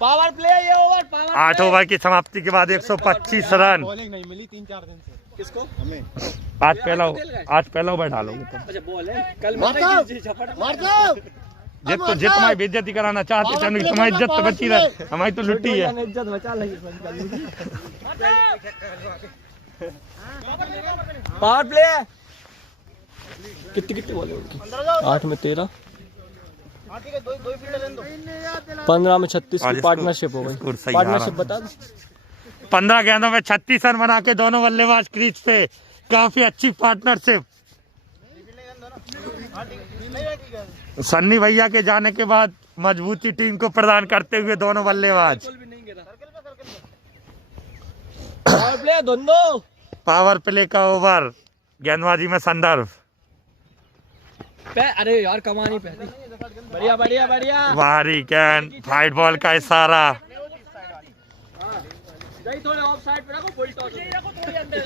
पावर प्ले ये ओवर, पावर 8 ओवर की समाप्ति के बाद 125 रन। बॉलिंग नहीं मिली 3-4 दिन से किसको? हमें। आज पहला ओवर डालोगे तो अच्छा बॉल है कल जित तो जित हमारी बेइज्जती कराना चाहते थे, तुम्हारी इज्जत तो बची रहे, हमारी तो लुट्टी है। इज्जत बचा लगी। पावर प्ले है। कितनी बॉल है उनकी? 8 में 13, 15 में 36 की पार्टनरशिप हो गई। पार्टनरशिप बता दो। 15 गेंदों में 36 रन बना के दोनों बल्लेबाज क्रीज पे, काफी अच्छी पार्टनरशिप। सन्नी भैया के जाने के बाद मजबूती टीम को प्रदान करते हुए दोनों बल्लेबाज। पावर प्ले दोनों। पावर प्ले का ओवर, गेंदबाजी में संदर्भ। अरे यार कमानी पहली। बढ़िया बढ़िया बढ़िया। बाहरी गेंद, फाइट बॉल का इशारा। थोड़े ऑफ साइड पे रखो, फुल टॉस रखो, थोड़ी अंदर।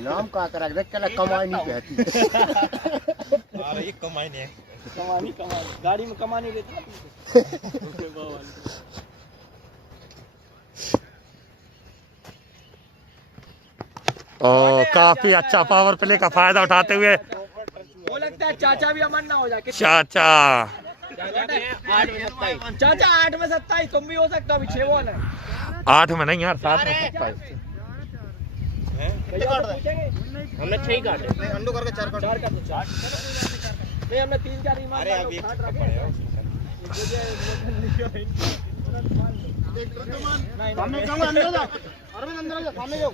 नाम का कर रख चला कमाई नहीं कहती। अरे ये कमाई नहीं है। कमानी गाड़ी में कमानी रहती है। काफी अच्छा पावर प्ले का फायदा उठाते हुए वो लगता है चाचा भी अमन ना हो जाए। चाचा 8 में 27, तुम भी हो सकता हो। अभी 6 बॉल है। 8 में नहीं यार, 7 में 27। हमने 6 काटे। अंडो करके 4 काट। 4 का तो 4 नहीं, हमने 3-4 ईमान। अरे अभी सामने जाओ, अंदर जाओ। अरविंद अंदर जाओ, सामने जाओ।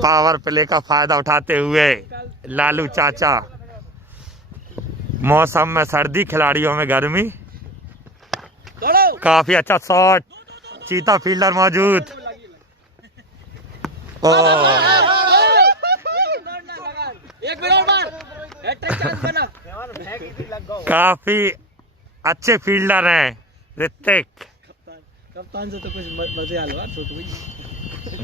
पावर प्ले का फायदा उठाते हुए लालू चाचा, मौसम में सर्दी, खिलाड़ियों में गर्मी। काफी अच्छा शॉट, चीता फील्डर मौजूद। काफी अच्छे फील्डर हैं ऋतिक। कप्तान से तो कुछ मजे आ लो छोटू भाई।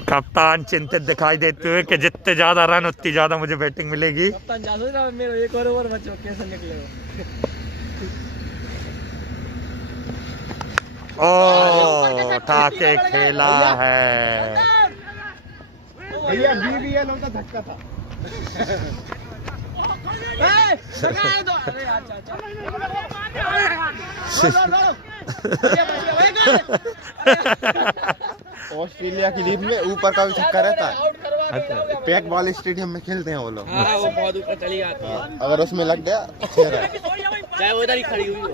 कप्तान चिंतित दिखाई देते हुए कि जितने ज्यादा रन उतनी ज्यादा मुझे बैटिंग मिलेगी। कप्तान जा सोच रहा मेरा एक और ओवर बचो, कैसे निकलेगा? ओ उठा के खेला है। भैया BBL होता धक्का था। अरे यार चाचा ऑस्ट्रेलिया की लीग में ऊपर का भी छक्का रहता है। पैक बॉल स्टेडियम में खेलते हैं वो लोग। हाँ, वो बहुत ऊपर चली जाती है। अगर उसमें लग गया छह रन। चाहे वो इधर ही खड़ी हुई हो।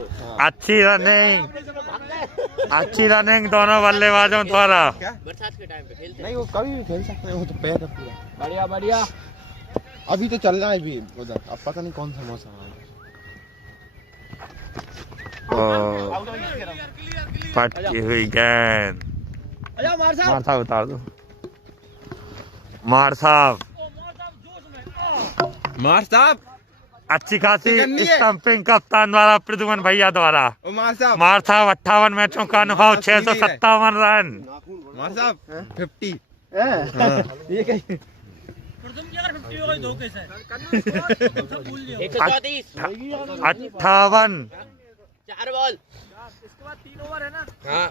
अच्छी रनिंग दोनों बल्लेबाजों द्वारा। बरसात के टाइम पे खेलते नहीं वो कभी भी खेल सकते हैं, वो तो पैक है पूरा। बढ़िया बढ़िया। अभी तो चल रहा है भी उधर, अब पता नहीं कौन सा मौसम है। पटकी हुई गेंद, मार साहब उतार दो। मार साहब अच्छी खासी स्टंपिंग कप्तान द्वारा, प्रद्युमन भैया द्वारा। मार साहब 58 मैचों का अनुभव, 657 रन। मार साहब 50। ये क्या? प्रथम की अगर 50 हो गई धोखे से 134। 58 4 बॉल। इसके बाद 3 ओवर है ना? हाँ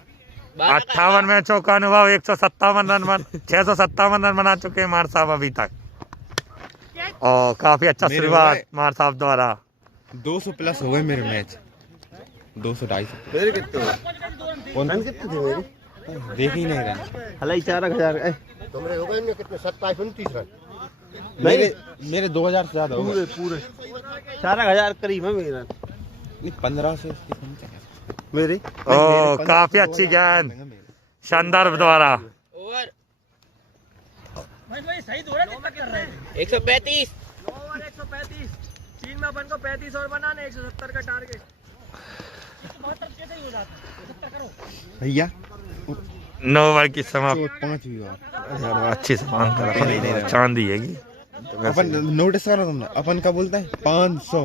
58 मैचों का अनुभव, 157 रन 657 रन बना चुके हैं मार साहब अभी तक। और काफी अच्छा शुरुआत मार साहब द्वारा। 200 प्लस हो गए मेरे मैच। 200-250। मेरे कितने हुए? रन कितने थे मेरे? देख ही नहीं रहे। हलाई 4000। तुमरे हो गए कितने? 27-29 रन। मेरे 2000 से ज्यादा पूरे 4000 करीब है मेरा। 15 से मेरे। ओ काफी अच्छी गेंद संदर्भ द्वारा। ओवर भाई सही दो रन कर रहे हैं। 135। 9 ओवर 135। 3 में अपन को 35 और बनाने, 170 का टारगेट। 72 कैसे ही हो जाता है? 70 करो भैया 9 ओवर की समाप्ति। 5 भी हुआ। अच्छी चांदी है। अपन नोटिस करो तुमने, अपन का बोलता है 500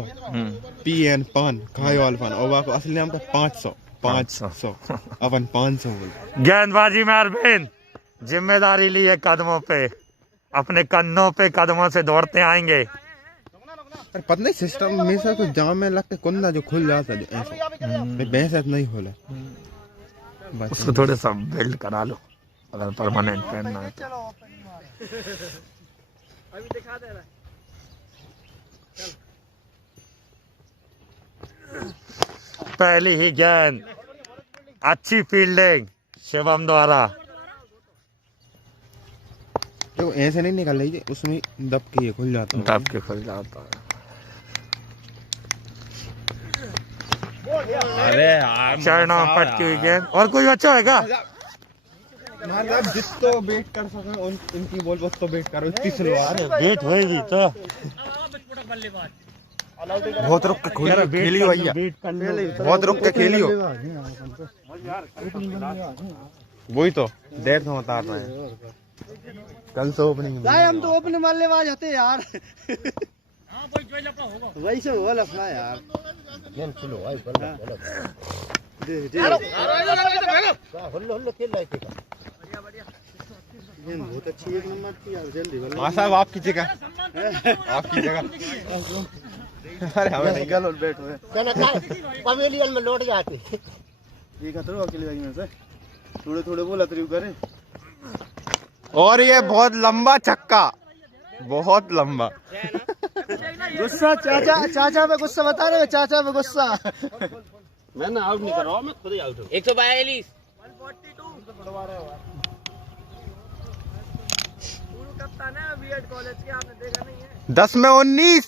PN पान खाए वाल पान, और वाको असली नाम का 500 अपन 500 बोलते। गेंदबाजी में अरविंद, जिम्मेदारी ली है कदमों पे, अपने कंधों पे कदमों से दौड़ते आएंगे। अरे पता नहीं सिस्टम में से तो जाम में लग के कुंदा जो खुल जाता है ऐसा, भैंस ऐसा नहीं खोला। उसको थोड़े सा बिल्ड करा लो अगर परमानेंट पहनना है तो। अभी दिखा दे रहा है। पहली ही गेंद, अच्छी फील्डिंग शिवम द्वारा। तो ऐसे नहीं निकल रही, उसमें दब के खुल जाता है। दब के खुल जाता है। अरे यार चढ़ना पटकी हुई गेंद। और कोई बच्चा है मतलब जितो बेट कर सके उनकी बॉल बस तो बेट करो, इतनी स्लो आ रही है। गेट होएगी तो बहुत रुक के खेली भैया, बहुत रुक के खेली हो। वही तो देर से बता रहे हैं, कल से ओपनिंग हम तो ओपनिंग बल्लेबाज होते यार। हाँ भाई जो लफड़ा होगा वैसे हुआ लफड़ा यार। बहुत अच्छी एक नंबर थी यार, जल्दी साहब आपकी जगह, आपकी जगह। अरे हमें नहीं गल और बैठ हुए पवेलियन में लौट जाते। ठीक है तो अकेले भाई में से थोड़े थोड़े बोला तरीब करे। और ये बहुत लंबा छक्का, बहुत लंबा। गुस्सा चाचा पे गुस्सा बता रहे हो, चाचा पे गुस्सा। मैं आउट नहीं कर रहा हूँ, मैं खुद ही आउट हूँ। 142 कप्तान है बीएड कॉलेज के, आपने देखा नहीं है? 10 में 19।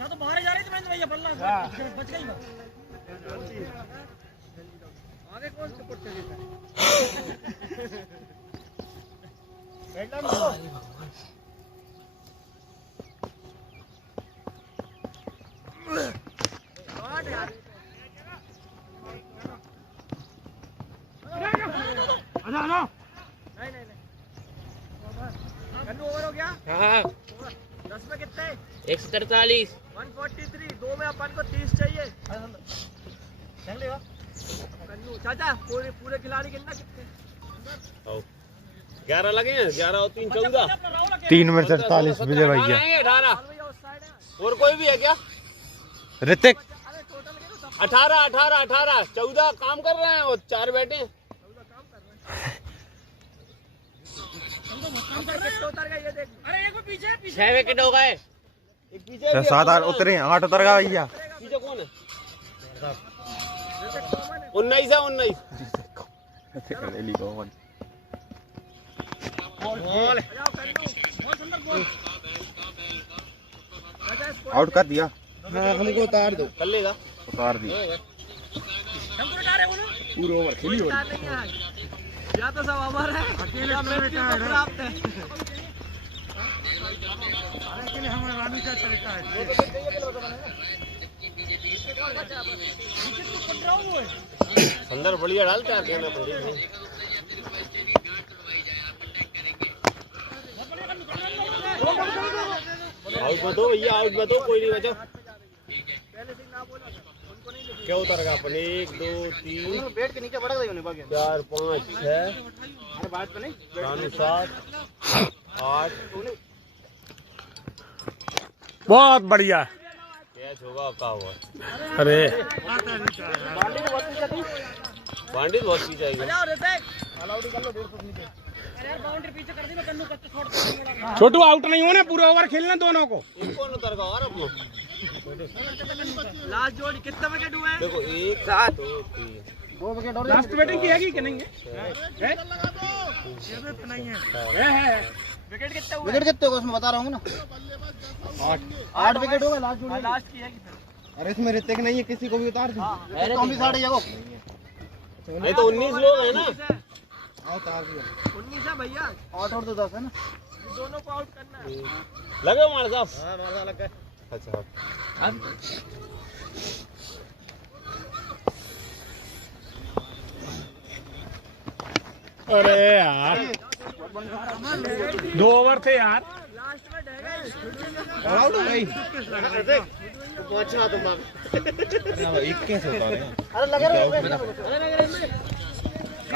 या तो बाहर ही जा रही थी, मैंने भैया बल्ला बच गई। आगे कौन सपोर्ट करेगा? ओवर हो गया। हाँ 10 में कितने? 143 143। 2 में अपन को 30 चाहिए। चाचा पूरे खिलाड़ी कितना कितने? 11 लगे हैं, 11 और 3 14। 3 में 47 विजय भैया। 18 और कोई भी है क्या? ऋतिक 18 14 काम कर रहे हैं और 4 बैठे हैं। अरे एक पीछे 6 विकेट हो गए। 7 8 उतरे, 8 उतर गया भैया। पीछे कौन है? 19 है 19। आउट कर दिया, हमको उतार दो। कर लेगा, उतार दिया। पूरा ओवर खेली हो। या तो सब हमारा है, अकेले प्राप्त है। अकेले हमारे रानी का तरीका है। अंदर बढ़िया डालते हैं कहना पंडित। आउट में दो भैया, आउट में दो, कोई नहीं बचा। क्या उतर गया अपन? 1 2 3 पेट के नीचे पड़ गई उन्हें बाकी 4 5 6 बात तो नहीं 7 8। बहुत बढ़िया। कैच होगा क्या हुआ? अरे बाउंड्री बहुत पीछे आएगी। छोटू आउट नहीं होना, पूरा ओवर खेलना दोनों को। एक कौन उतर गया और अपना? लास्ट जोड़ी कितना विकेट हुए? देखो 1 7 2 3 2 विकेट और लास्ट बैटिंग की है कि नहीं है? विकेट कितने हुए? विकेट कितने हुए उसमें बता रहा हूँ ना। 8 विकेट हो गए लास्ट जोड़ी। लास्ट की है कि अरे इसमें ऋतिक नहीं है, किसी को भी उतार दो। कम भी साढ़े वो नहीं तो 19 लोग हैं ना। 19 है भैया, 8 और 10 है ना। दोनों को आउट करना है। लगे हमारे साथ। हाँ मारा लग गए। अच्छा अरे यार 2 ओवर थे यार। लास्ट में ढह गए आउट हो गई अच्छा तुम अरे 21 होता है अरे लगे रहो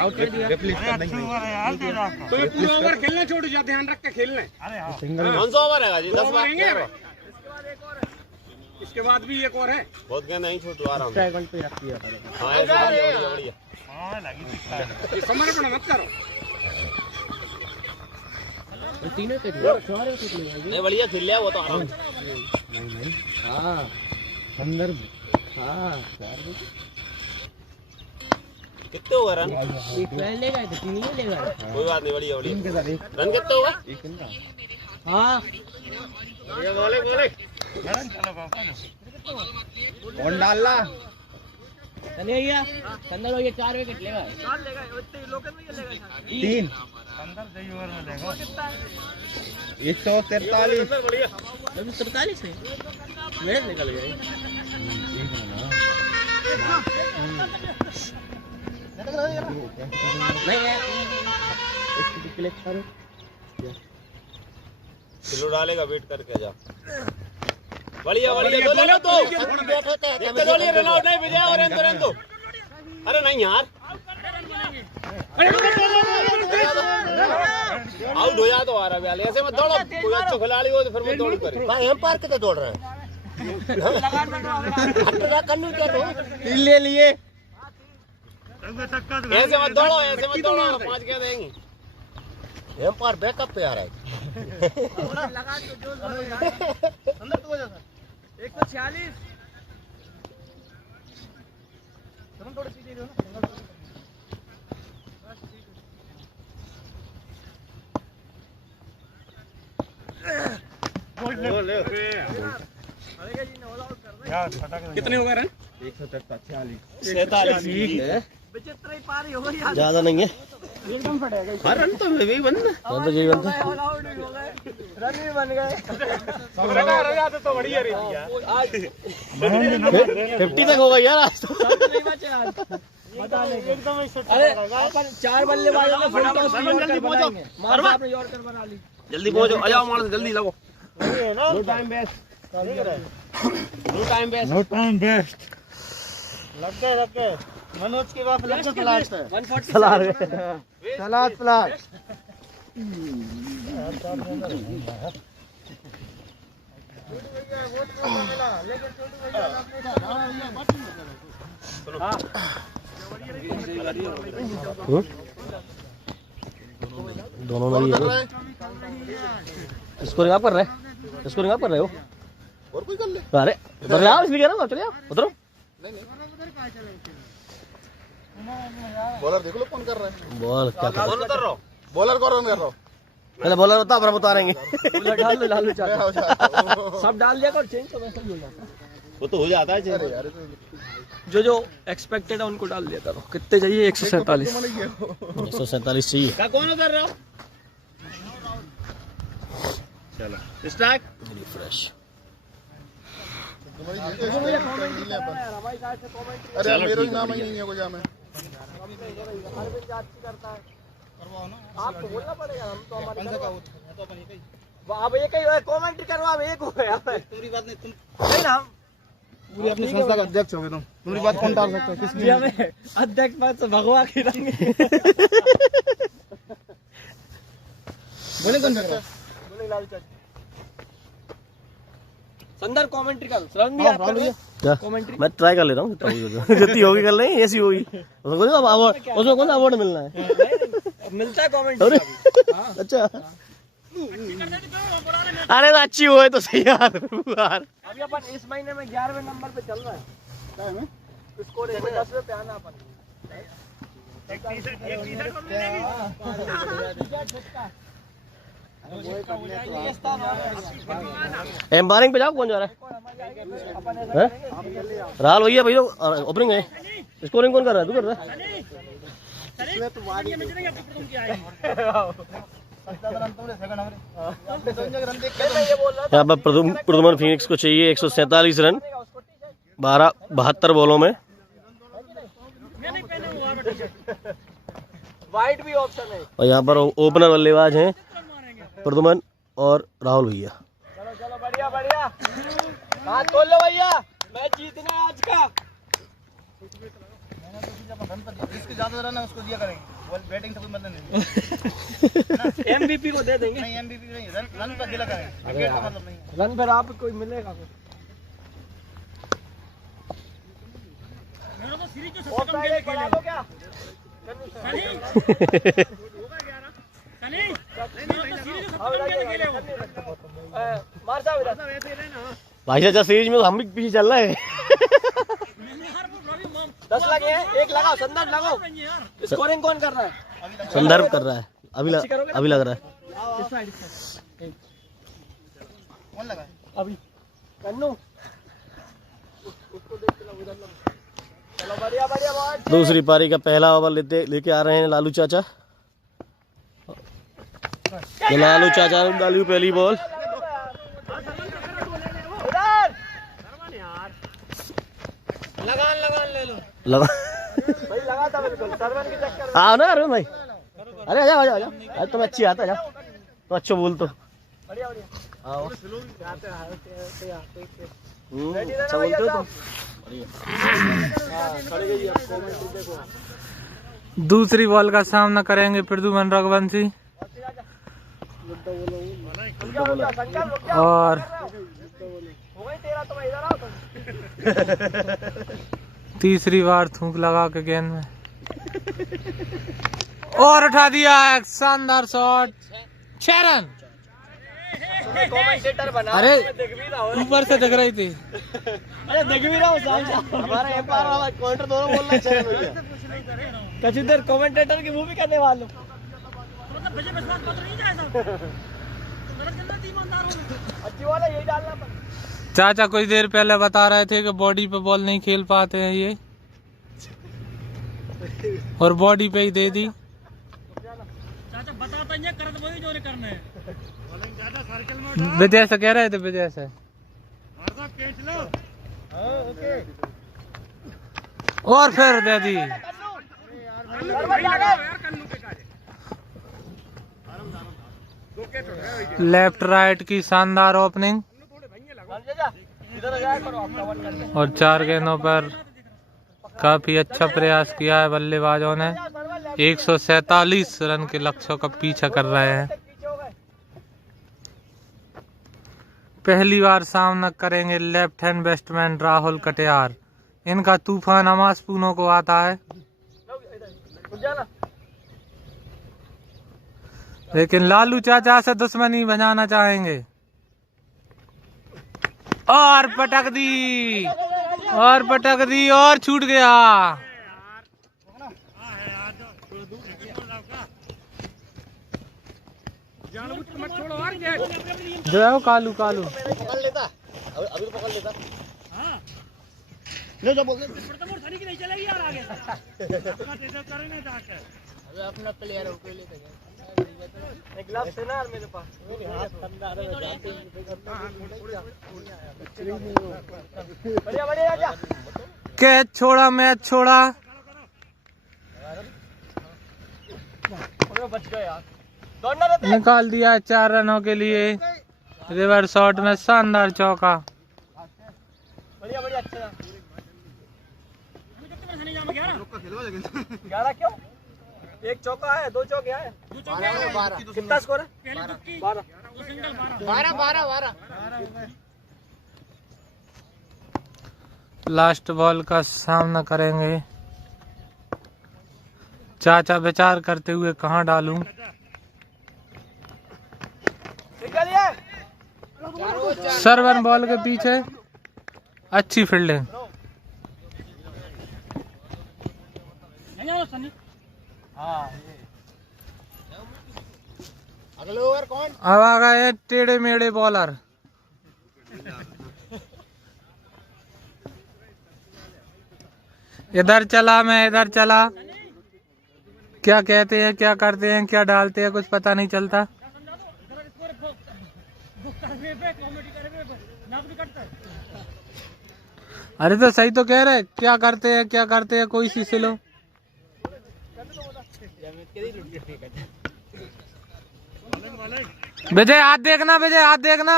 आउट रिप्लेस कर देंगे तो पूरा ओवर खेलना छोड़ जा, ध्यान रख के खेलना है। सिंगल कौन सा ओवर है जी 10 बार इसके बाद भी एक और है। बहुत गया नहीं छोटू आराम से ट्रायंगल पे रख दिया करो। हां ऐसे बढ़िया ये समर्पण मत करो। तीनों के लिए सारे के लिए नहीं बढ़िया खेल लिया वो तो आराम से नहीं हां संदर्भ हां कितने हुए रन एक ट्रायल लेगा तो तीन ही लेगा। कोई बात नहीं बढ़िया बढ़िया रन कितने हुए हां ये बोले कौन डालना चले भैया संदर भैया 4 विकेट लेगा। 4 लेगा उतने लोकल में लेगा 3 संदर सही ओवर में लेगा 143 अभी 43 है मेरे निकल गए। नहीं है इसको क्लिक करो किलो डालेगा वेट करके जा बढ़िया बढ़िया बोलो तो एक तो डोलिए रन आउट नहीं बजा और रन दो अरे नहीं यार आउट हो जा तो आ रहा है ऐसे मत दौड़ो कोई अच्छा खिलाड़ी हो तो फिर मत दौड़ करे भाई हम पार कितने दौड़ रहे हैं कन्नू क्या तो ले लिए ऐसे मत दौड़ो 5 क्या देंगे हम पार बैकअप पे आ रहा है 146 थोड़ा सीधे दो ना। कितने हो गए रन? 146 विचित्र ही पारी हो गई यार। ज्यादा नहीं है एकदम फटेगा हर रन तो यही बनना तो यही बनता है आउट हो गए रन भी बन गए। तो बढ़िया रही यार। 50 तक होगा यार आज तो नहीं बचे आज पता नहीं एकदम ही अरे अपन 4 बल्लेबाजों ने फुल टॉस जल्दी पहुंचो मार आपने यॉर्कर बना ली। जल्दी पहुंचो आ जाओ मार जल्दी लगो no time waste no time waste लग गए मनोज के बाद लग गए प्लाट पे 140 सलाद प्लाट दोनों नहीं है स्कोरिंग आप कर रहे हो और कोई कर ले अरे उधर आओ इसलिए कह रहा हूँ चले आओ उधरो बॉलर देख लो कौन कर रहा है बॉल क्या कर कौन कर रहा हो बॉलर कौन कर रहा हो पहले बॉलर बता फिर हम उतारेंगे डाल लो सब डाल दिया कर चेंज तो वैसे ही हो जाता है। वो तो हो जाता है यार जो एक्सपेक्टेड है उनको डाल दिया करो। कितने चाहिए 147 चाहिए क्या कौन कर रहा हो चलो स्ट्राइक रिफ्रेश अरे मेरा नाम ही नहीं है कोई जामे आपको बोलना पड़ेगा हम तो हमारे अब एक ही कमेंट्री करवा अब एक हो गया पूरी बात नहीं तुम नहीं ना पूरी अपनी संस्था का अध्यक्ष हो गए तुम तुम्हारी बात कौन टाल सकता है किसकी हमें अध्यक्ष पद से भगवा के रंगे बोले कौन कर रहा है संदर कमेंट्री कर श्रवण भी आप कर रहे क्या कमेंट्री मैं ट्राई कर ले रहा हूँ जितनी होगी कर लेंगे ऐसी होगी उसमें कौन सा अवार्ड मिलना है मिलता है कमेंट्री अच्छा अरे तो अच्छी हुए तो सही यार अभी अपन इस महीने में 11वें नंबर पे चल रहा है स्कोर 10वें पे आना अपन एम्पायरिंग पे जाओ कौन जा रहा है राहुल भैया भैया ओपनिंग है स्कोरिंग कौन कर रहा है तू कर रहा है यहाँ पर प्रदुमन फिनिक्स को चाहिए 147 रन 72 बॉलों में। वाइट भी ऑप्शन है और यहाँ पर ओपनर बल्लेबाज हैं प्रदुमन और राहुल भैया। हाथ खोल लो भैया, मैच जीतना है आज का। जिसके ज्यादा रन है उसको दिया करेंगे, वो बैटिंग से कोई मतलब नहीं। MVP को दे देंगे। नहीं MVP नहीं, रन पर दिला करेंगे, विकेट का मतलब नहीं है। रन पर आप कोई मिलेगा कुछ। मेरा तो सीरीज जो और सबसे कम पहले गेंद बना खेले लो क्या? सनी मेरा तो सीरीज जो सबसे कम गेंद खेले हो मार साहब इधर। भाई साहब सीरीज में हम भी पीछे चल रहे हैं। 10 लगे हैं, एक लगाओ, संदर्भ लगाओ। स्कोरिंग कौन कर रहा है? संदर्भ कर रहा है, अभी लग रहा है। कौन लगा? अभी कन्नू उसको देख के लो, उधर लो। चलो बढ़िया बढ़िया बहुत। दूसरी पारी का पहला ओवर लेके आ रहे हैं लालू चाचा। तो लालू चाचा डाली पहली बॉल। लगान ले लो। लगा भाई लगा था बिल्कुल, सरवन के चक्कर में। आओ ना अरुण भाई, अरे आ जाओ। अरे तुम अच्छी आता जाओ, तो अच्छा बोल तो। बढ़िया बढ़िया आओ। आते आते आते। अच्छा बोलते हो तुम। दूसरी बॉल का सामना करेंगे प्रद्युमन रघुवंशी और तीसरी बार थूक लगा के गेंद में और उठा दिया है शानदार शॉट, 6 रन। कमेंटेटर बना, अरे देख भी रहा हो। ऊपर से दिख रही थी। अरे देख भी रहा हूँ साहब, हमारा एम्पायर वाला काउंटर दोनों बोलना चाहिए। कछ इधर कमेंटेटर की मूवी करने वालों। मतलब बजे बस बात नहीं जाए साहब। गलत करना ईमानदार हो। अच्छी वाला यही डालना पड़ेगा। चाचा कुछ देर पहले बता रहे थे कि बॉडी पे बॉल नहीं खेल पाते हैं ये, और बॉडी पे ही दे दी। चाचा बताता नहीं, करत वही जो करना है। विजय से कह रहे थे, विजय से। और फिर दे दी। लेफ्ट राइट की शानदार ओपनिंग और 4 गेंदों पर काफी अच्छा प्रयास किया है बल्लेबाजों ने। 147 रन के लक्ष्यों का पीछा कर रहे हैं। पहली बार सामना करेंगे left hand batsman Rahul Katiyar. इनका तूफान अमास पूनो को आता है, लेकिन लालू चाचा से दुश्मनी बनाना चाहेंगे। और पटक दी और छूट गया। जो है वो कालू पकड़ लेता, अभी तो पकड़ लेता। ले जा बोल दे। सनी की नहीं चलेगी यार आगे। अबे अपना प्लेयर हो, कोई लेता है। एक ग्लव्स है ना यार मेरे पास। बढ़िया बढ़िया राजा। कैच छोड़ा, मैच छोड़ा। बच गए यार, दौड़ना रहता है। निकाल दिया है 4 रनों के लिए। रिवर्स शॉट में शानदार चौका। बढ़िया बढ़िया अच्छा। सनी जाम 11 क्यों? एक चौका है, 2 चौके हैं। 12 कितना स्कोर है? पहले तुक्की 12। वो सिंगल 12 लास्ट बॉल का सामना करेंगे। चाचा विचार करते हुए कहां डालूं। निकलिए। सरवन बॉल के पीछे अच्छी फील्डिंग। सनी। अगले ओवर कौन? अब आ गए टेढ़े मेढ़े बॉलर। इधर चला, मैं इधर चला। क्या कहते हैं, क्या करते हैं, क्या डालते हैं, कुछ पता नहीं चलता। अरे तो सही तो कह रहे, क्या करते हैं, क्या करते हैं, कोई सी सिलो। विजय हाथ देखना, विजय हाथ देखना।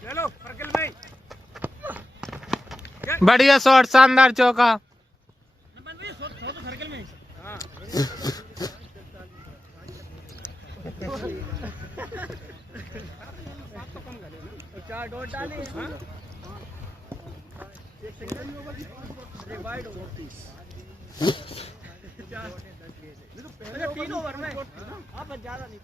चलो सर्कल में बढ़िया शॉट, शानदार चौका। सर्कल में चार डॉट डाले तीन ओवर में आप ज्यादा नहीं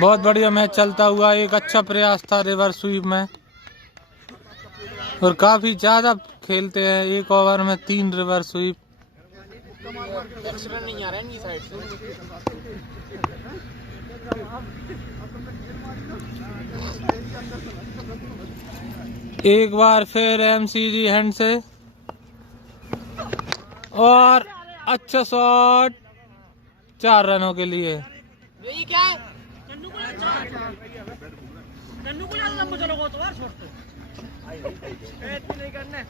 बहुत बढ़िया मैच चलता हुआ, एक अच्छा प्रयास था रिवर्स स्वीप में और काफी ज्यादा खेलते हैं। एक ओवर में 3 रिवर्स स्वीप। नहीं आ रहा है साइड से। एक बार फिर एमसीजी हैंड से और अच्छा शॉट, 4 रनों के लिए। ये क्या है? नन्नू को ज्यादा लंबा चलोगे तो यार छोड़ नहीं करना है।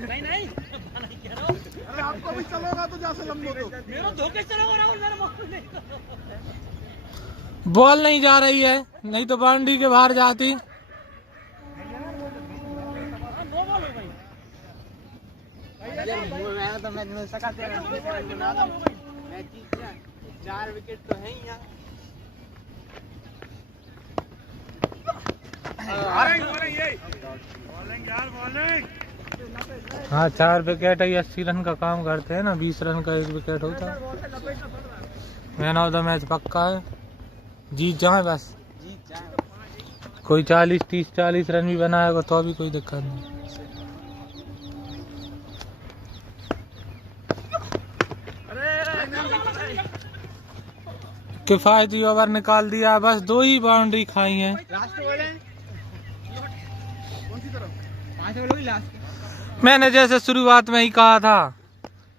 नहीं नहीं कह रहा हूं। अरे आपको भी चलोगा तो जैसे लंबो तो मेरा धोखे चलोगा राहुल, मेरा मालूम नहीं। बॉल नहीं जा रही है, नहीं तो बाउंड्री के बाहर जाती। नो बॉल हो गई। मैं तो मैच में सका तेरा मैच जीत गया। 4 विकेट तो है ही यार। हाँ 4 विकेट है, 80 रन का काम करते हैं ना, 20 रन का 1 विकेट होता है। मैन ऑफ द मैच पक्का है, जीत जाए बस। कोई 40, 30, 40 रन भी बनाएगा तो भी कोई दिक्कत नहीं। किफायती ओवर निकाल दिया, बस 2 ही बाउंड्री खाई हैं। मैंने जैसे शुरुआत में ही कहा था,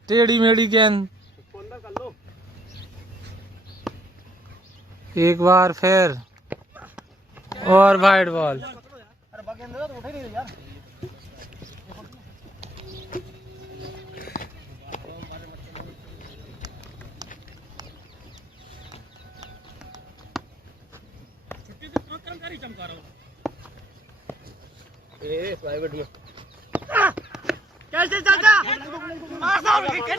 टेढ़ी मेढ़ी गेंद। एक बार फिर और वाइड बॉल। चमका रहा हूँ। प्राइवेट में कैसे चाचा?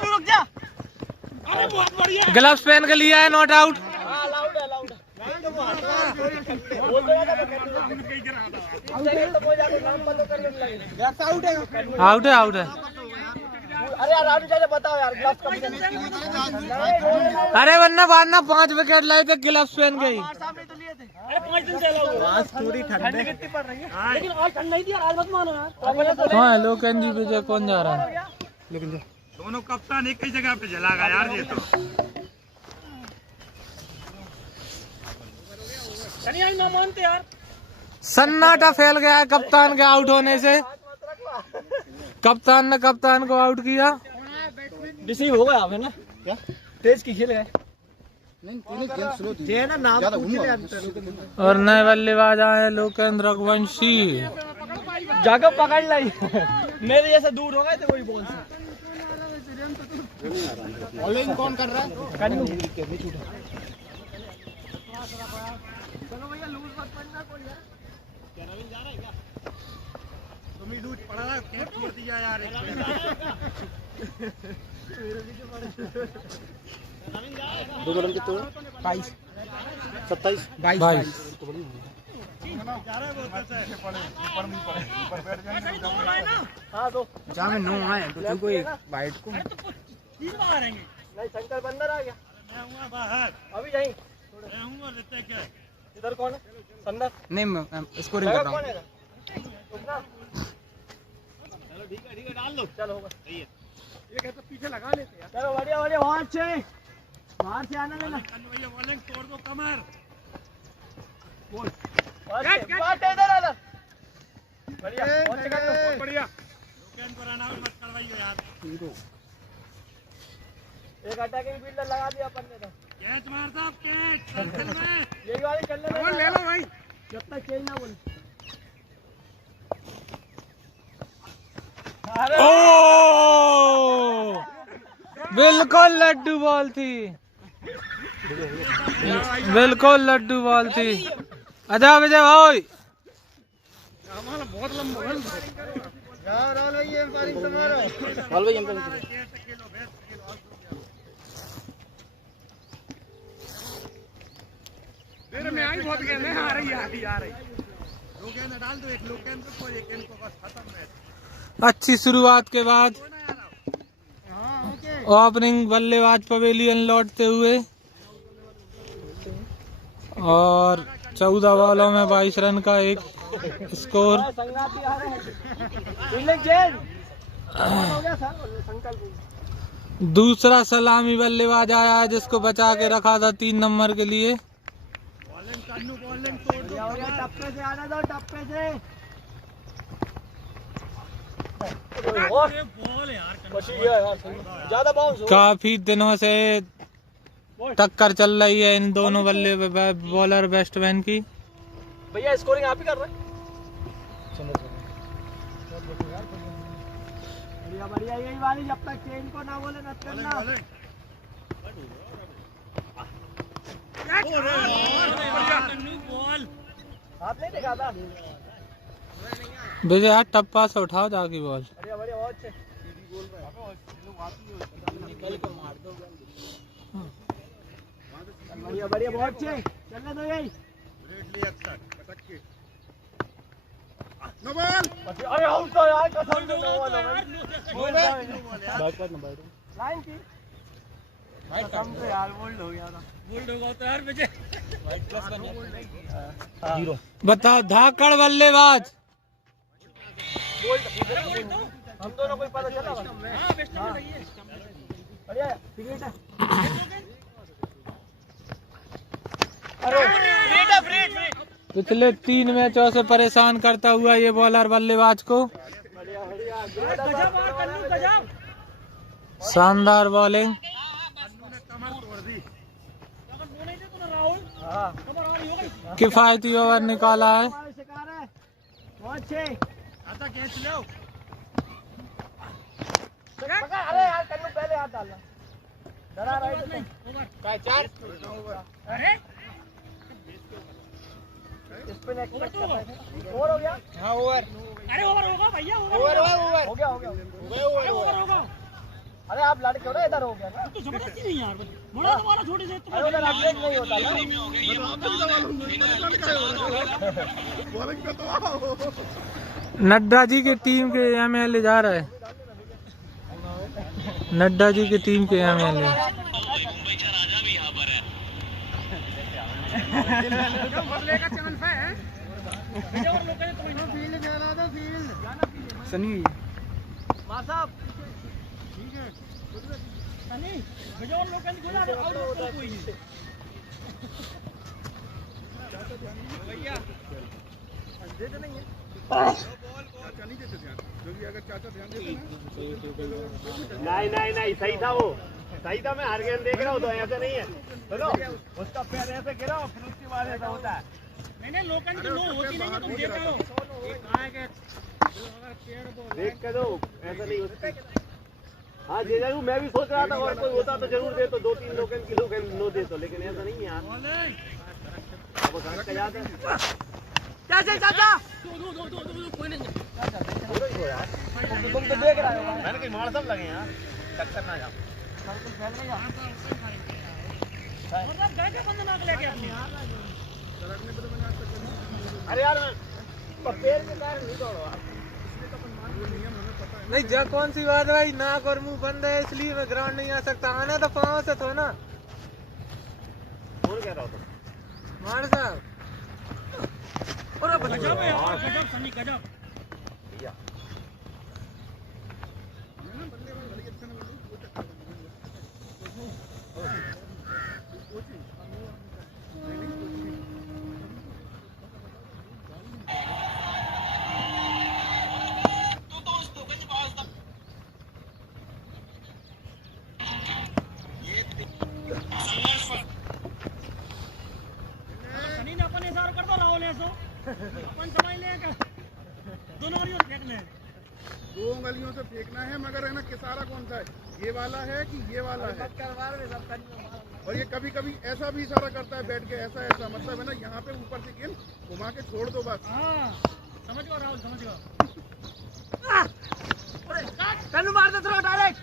रुक जा। अरे बहुत बढ़िया। ग्लव्स पहन के लिया है, नॉट आउट। अलाउड है, अलाउड है। आउट है, आउट है। अरे यार राजू चाचा बताओ यार ग्लव्स कब से? अरे वरना 5 विकेट लाए थे ग्लव्स पहन के ही। सामने तो लिए थे। अरे 5 दिन से अलाउड है। थोड़ी ठंड कितनी पड़ रही है? लेकिन आज ठंड नहीं थी, आज मत मानो यार। हाँ लोकेन जी विजय कौन जा रहा है? दोनों कप्तान एक ही जगह पे जलागा यार ये तो। कहीं ना मानते यार। सन्नाटा फैल गया है कप्तान के आउट होने से। कप्तान ने कप्तान को आउट किया। रिसीव हो गया आप है ना? क्या तेज की खेल है? नहीं खेल स्लो थी। ये ना नाम और नए बल्लेबाज आए लोकेंद्र रघुवंशी। जगह पकड़ लाई। मेरे जैसे दूर हो गए थे वही बॉल से। बॉलिंग कौन कर रहा है? कन्नू। चलो भैया लूज मत पड़ना कोई यार। क्या रवि जा रहा है क्या? तुम ही लूज पड़ा है, कैप छोड़ दिया यार। दो रन कितने? 22, 27, 22। हाँ दो। जहाँ में 9 आए तो तुमको एक बाइट को। 3 बार आएंगे। नहीं शंकर बंदर आ गया। मैं हूँ बाहर। अभी यहीं। मैं हूँ और रहता है क्या? इधर कौन है? संदर। नहीं मैं स्कोरिंग कर रहा हूँ। कौन है? रुकना। चलो ठीक है डाल दो। चलो होगा। सही है। ये कहते पीछे लगा लेते यार। चलो बढ़िया बढ़िया वहाँ से आना लेना। भैया बॉलिंग तोड़ दो कमर। बात इधर आना। बढ़िया बहुत बढ़िया। लोकेन को रन आउट मत करवाइए यार। एक अटैकिंग फील्डर लगा दिया अपन ने तो। कैच मार साहब, कैच सर्कल में। यही वाली चलने ले लो भाई। जब तक चेंज ना बोल। ओ बिल्कुल लड्डू बॉल थी, बिल्कुल लड्डू बॉल थी। अच्छा विजय भाई बहुत लंबा यार राहुल भाई ये पारी समारो बोल भाई हम तेरे में आई बहुत गए हैं, आ रही लोकेन डाल दो, एक लोकेन पे कोई एक इनको बस खत्म मैच। अच्छी शुरुआत के बाद ओपनिंग बल्लेबाज पवेलियन लौटते हुए और 14 बॉलों में 22 रन का एक स्कोर। दूसरा सलामी बल्लेबाज आया है जिसको बचा के रखा था 3 नंबर के लिए। काफी दिनों से टक्कर चल रही है इन दोनों बल्ले बॉलर बैट्समैन की। भैया स्कोरिंग आप ही कर रहे हैं। बढ़िया यही वाली, जब तक चेन को ना बोले मत करना। हाथ नहीं देखा था विजय हाथ टप्पा से उठाओ जाके बॉल। बढ़िया बढ़िया बहुत अच्छे। बढ़िया बढ़िया बहुत अच्छे, चलने दो यही। अरे हम तो यार कसम से लाइन की कसम से यार बोल्ड हो गया था। बोल्ड होगा तो यार विजय बताओ धाकड़ बल्लेबाज हम दोनों को पता चला। बढ़िया क्रिकेट है। पिछले 3 मैचों से परेशान करता हुआ ये बॉलर बल्लेबाज को। शानदार बॉलिंग। किफायती ओवर निकाला है। अरे यार कन्नू पहले हाथ डालना, डरा रहा है। अरे स्पिन एक्सपेक्ट कर रहे थे। ओवर हो गया। हाँ ओवर, अरे ओवर होगा भैया, ओवर ओवर हो गया हो गया। ओवर होगा। अरे आप लड़के हो ना, इधर हो गया ना। तो जबरदस्ती नहीं यार, बड़ा तुम्हारा छोटे से अरे उधर अपडेट नहीं होता ना। नड्डा जी की टीम के एमएलए जा रहा है। नड्डा जी की टीम के एमएलए सनी नहीं सही था वो, सही था। मैं हर गेंद देख रहा हूँ तो ऐसा नहीं है। चलो उसका पैर ऐसे गिरा फिर उसके बाद ऐसा होता है। नहीं लोकन की नो होती नहीं, तुम देख रहे हो। देख के दो, ऐसा नहीं होता। हाँ जी जरूर, मैं भी सोच रहा था और कोई होता तो जरूर दे, तो 2-3 लोग नो दे तो, लेकिन ऐसा नहीं है यार। आपको समझ का याद है चाचा कोई नहीं। तुम तो देख रहे हो। मैंने कहीं मार सब लगे यार, टक्कर ना जाओ। अरे यार पैर के कारण नहीं दौड़ो आप। नहीं जा कौन सी बात है भाई, नाक और मुंह बंद है इसलिए मैं ग्राउंड नहीं आ सकता। आना तो पाँव से तो ना। कौन कह रहा हो मार साहब। गजब यार, गजब सनी गजब। सनी ने अपन इशारा कर दो, राहुल ऐसो अपन समझ ले दोनों और फेंकने। 2 उंगलियों से फेंकना है, मगर है ना किसारा कौन सा है, ये वाला है कि ये वाला है। और ये कभी कभी ऐसा भी इशारा करता है बैठ के, ऐसा ऐसा, मतलब है ना यहाँ पे ऊपर से गेंद घुमा के छोड़ दो बस। समझ गया राहुल, समझ गया। कन्नू मार दे थ्रो डायरेक्ट।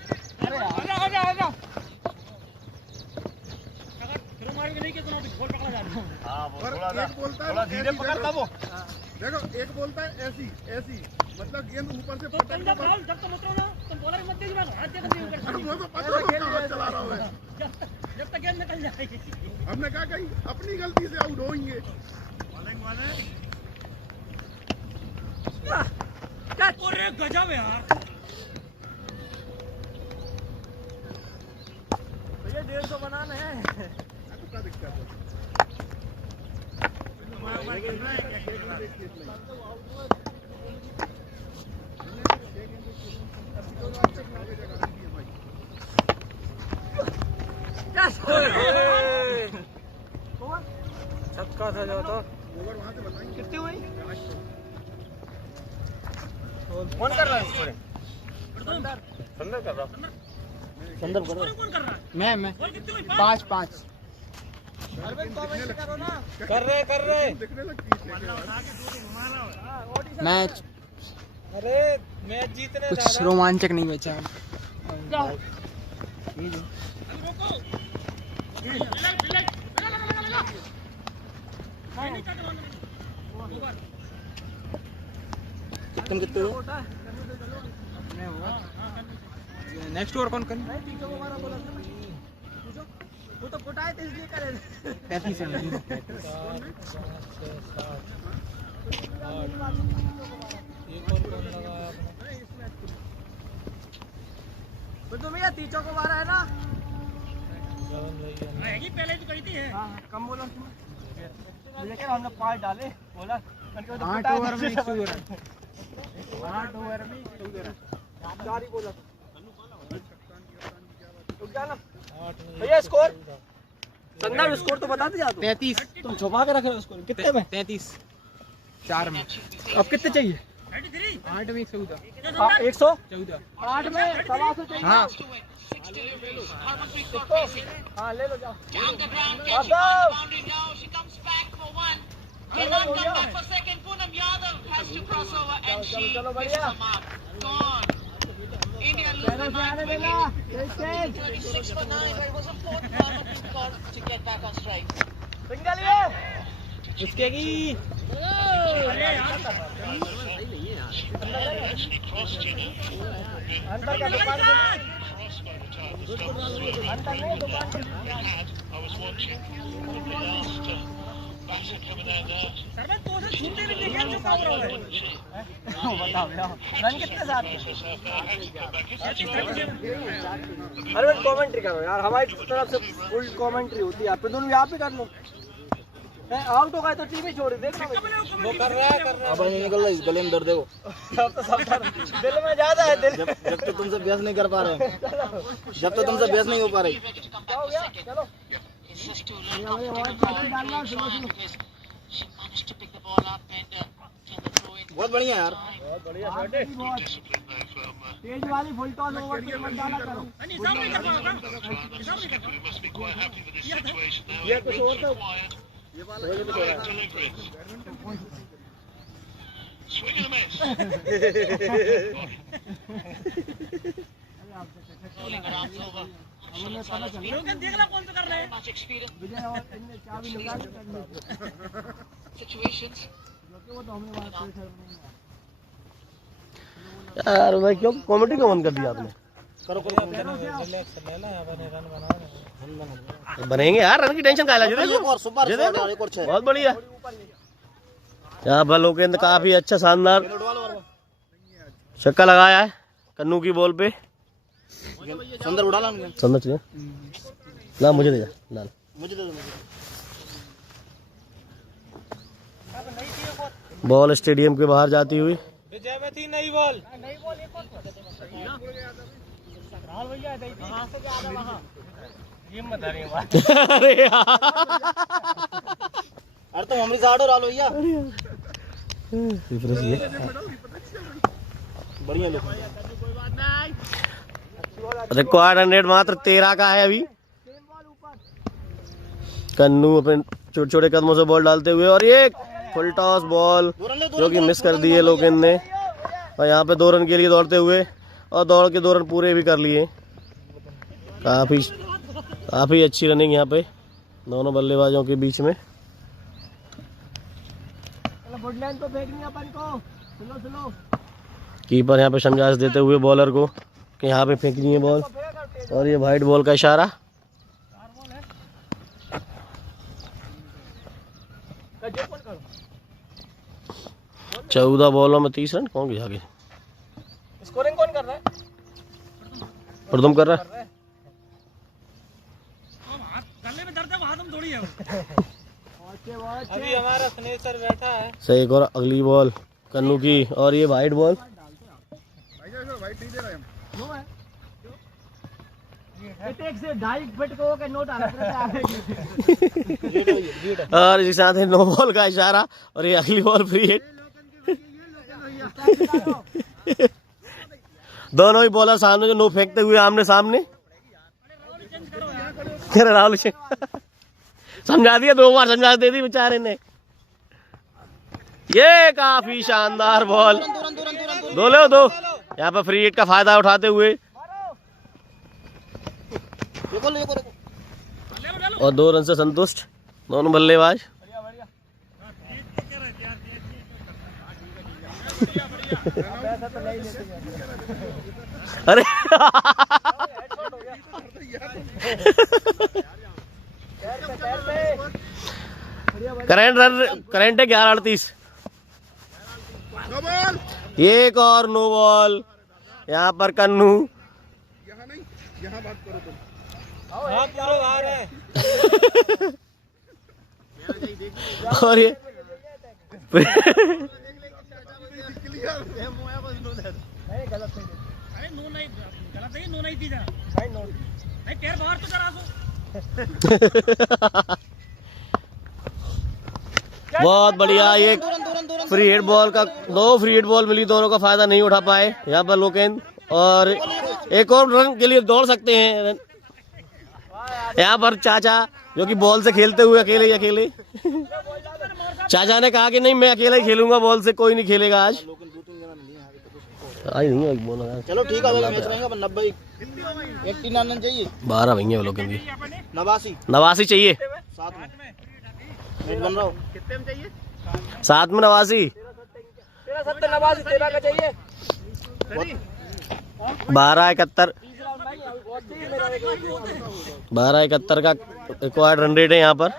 अगर थ्रो मारोगे नहीं कि तो बॉल पकड़ा जाएगा। और एक बोलता है धीरे पकड़ता वो, देखो एक बोलता है ऐसी ऐसी, मतलब गेंद ऊपर से तो पकड़ तुम के जब राहुल जब तुम उतरो ना, तुम बॉलर मत देखिए, हाथ दे कर वो तो पता है कहाँ चला रहा है। जब तक गेंद निकल जाएगी। हमने कहा कहीं अपनी गलती से आउट होंगे। अरे गजब है यार। ये 150 बनाना है। क्या दिक्कत है? छक्का था जो तो। ओवर वहाँ से बताएंगे कितनी हुई? कौन कर रहा है इसको? संदर कर रहा। संदर्भ करो। कौन कर रहा है? मैं बॉल कितनी हुई? 5-5 कर रहे दिखने लगती है। मैच। अरे मैच जीतने कुछ रोमांचक नहीं बचा। तुम कितने हो? नेक्स्ट ओवर कौन कर? वो तो फुटाए थे इसलिए करे। 35 रन। तुम ये तीचों को मारा है ना? आएगी पहले तो कही थी है। हाँ कम बोलो। लेकिन हमने 5 डाले बोला। 8 ओवर में 100 रन। 8 ओवर में 100 रन। 4 ही बोला। भैया स्कोर संदर्भ स्कोर तो बता दे। 33। तुम छुपा के रख रहे हो स्कोर कितने में? 33 4 में। अब कितने चाहिए? 8 में 114। 114 8 में 114 चाहिए। हाँ हाँ ले लो जाओ। चलो बढ़िया। India losing by 36 for 9, but it was a fourth forward being called to get back on strike. Single ये उसके की अंदर का दुकान अंदर नहीं दुकान सरबत तो से छूटते भी नहीं, क्या चुका रहा है? बताओ यार रन कितने साथ हैं? अरे कमेंट्री करो यार, हमारी तरफ से फुल कमेंट्री होती है। आप दोनों यहाँ पे कर लो। आउट हो गए तो टीम ही छोड़ देख लो। वो कर रहा है अब नहीं निकल रहा, इस गले में दर्द देखो। अब तो सब दर्द दिल में ज्यादा है। दिल जब तो तुमसे बहस नहीं कर पा रहे, जब तो तुमसे बहस नहीं हो पा रही। चलो It's just too late off to take a ball because she managed to pick the ball up and can the throw in. बहुत बढ़िया यार, बहुत बढ़िया शॉट है। तेज वाली फुल टॉस ओवर पे मत डाला करो। हिसाब नहीं कर पाएगा, हिसाब नहीं कर पाएगा। ये कुछ और था, ये वाला Swing and a miss. लोगन देखला कौन सा कर रहे हैं। Much experience विजय और इनने चाबी निकाल कर ली situations. यार भाई क्यों कॉमेडी क्यों बंद कर दिया आपने? करो करो रिलैक्स ले ला, अपने रन बनाओ। बनेंगे यार, रन की टेंशन काहे ला? एक और सुपर एक और 6 बहुत बढ़िया। यहाँ पर लोकेंद्र काफी अच्छा शानदार छक्का लगाया है कन्नू की बॉल पे। संदर उड़ा ला, समझ गए ना? मुझे दे जा लाल, मुझे दे दो। बॉल स्टेडियम के बाहर जाती हुई। विजय में थी नई बॉल। अरे यार अरे तुम हमारी साइड और आ लो भैया। रिक्वायर्ड 100 मात्र 13 का है अभी। कन्नू अपने छोटे छोटे कदमों से बॉल डालते हुए, और ये फुल टॉस बॉल जो कि मिस कर दी है लोकेन ने। और यहाँ पे 2 रन के लिए दौड़ते हुए, और दौड़ के 2 रन पूरे भी कर लिए। काफी अच्छी रनिंग यहाँ पे दोनों बल्लेबाजों के बीच में। कीपर यहाँ पे समझाइश देते हुए बॉलर को कि यहाँ पे फेंकनी है बॉल, और ये वाइट बॉल का इशारा। चौदह बॉलों में 30 रन। कौन गया आगे? स्कोरिंग कौन कर रहा है? प्रदम कर रहा है। गले में दर्द है, वहां तुम थोड़ी है। अभी हमारा स्नेचर बैठा है। सही। एक और अगली बॉल कन्नू की, और ये वाइट बॉल। वाइट नहीं दे रहे हम। से 2.5 फीट को के नोट आ रहा है। और इसके साथ है 9 बॉल का इशारा, और ये अगली बॉल फ्री हिट। दोनों ही बॉलर सामने जो नो फेंकते हुए आमने सामने। राहुल समझा दिया, 2 बार समझा दे दी बेचारे ने। ये काफी शानदार बॉल, 2 यहाँ पर फ्री हिट का फायदा उठाते हुए, और 2 रन से संतुष्ट दोनों बल्लेबाज। अरे करंट है 11:38। एक और नो बॉल यहाँ पर कन्नू। यहाँ नहीं, यहाँ बात करो तुम। हाँ पूरा बाहर है। और ये अरे नो नहीं, गलत है, नो नहीं थी जरा। नहीं पैर बाहर तो करा दो। बहुत बढ़िया। ये फ्री हिट बॉल का 2 फ्री हिट बॉल मिली, दोनों का फायदा नहीं उठा पाए यहाँ पर लोकेन, और एक और रन के लिए दौड़ सकते हैं यहाँ पर चाचा, जो कि बॉल से खेलते हुए अकेले। चाचा ने कहा कि नहीं मैं अकेला ही खेलूंगा, बॉल से कोई नहीं खेलेगा आज नहीं। चलो ठीक है, मैच रहेगा 90 89 रन चाहिए। 12 भैया वो लोग 89 चाहिए। साथ में बन रहा हूँ। कितने में चाहिए? 7 में 89। 13 का चाहिए। 12-71 का रिक्वायर्ड रन रेट है यहाँ पर।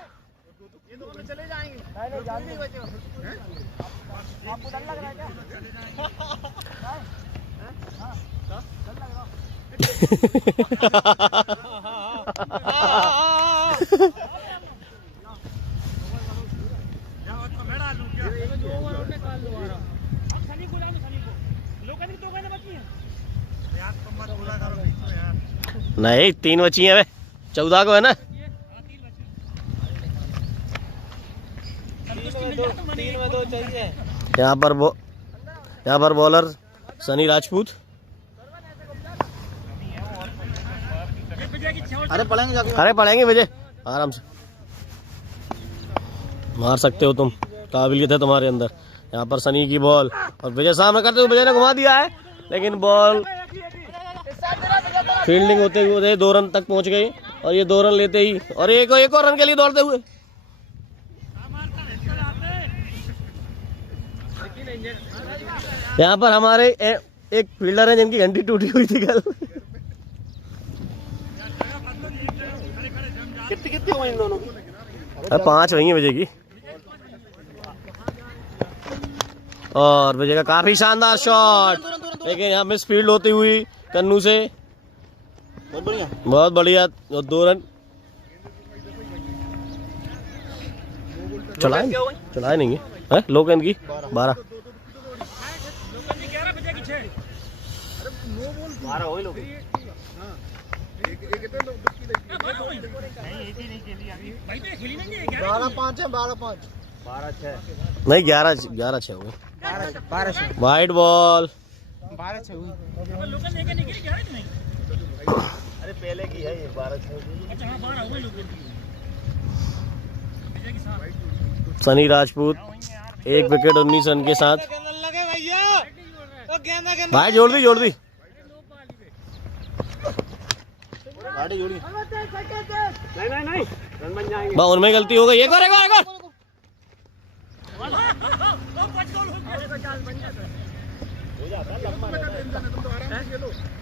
नहीं 3 बची है, 14 को है ना। 3 में 2 चाहिए। यहाँ पर बॉलर सनी राजपूत। अरे पड़ेंगे विजय, आराम से मार सकते हो तुम, काबिलियत है तुम्हारे अंदर। यहाँ पर सनी की बॉल, और विजय सामने करते हुए विजय ने घुमा दिया है, लेकिन बॉल फील्डिंग होते हुए 2 रन तक पहुंच गई, और ये 2 रन लेते ही, और एक और रन के लिए दौड़ते हुए। यहाँ पर हमारे एक फील्डर है जिनकी घंटी टूटी हुई थी कल। कितनी हुई इन दोनों की? 5 वही है विजय की, और विजय का काफी शानदार शॉट, लेकिन यहाँ मिस फील्ड होती हुई कन्नू से। बहुत बढ़िया 2 रन चलाए नहीं है लोकेन की 12 12-5 नहीं 11-6 हो गए। वाइट बॉल 12-6 हुई। लोकल लेके नहीं गिरी क्या है नहीं? अरे पहले की है ये 12-6। अच्छा हाँ 12 हुए लोकल की। विजय के साथ सनी राजपूत 1 विकेट 19 रन के साथ। भाई जोड़ दी नहीं उनमें गलती हो गई। एक और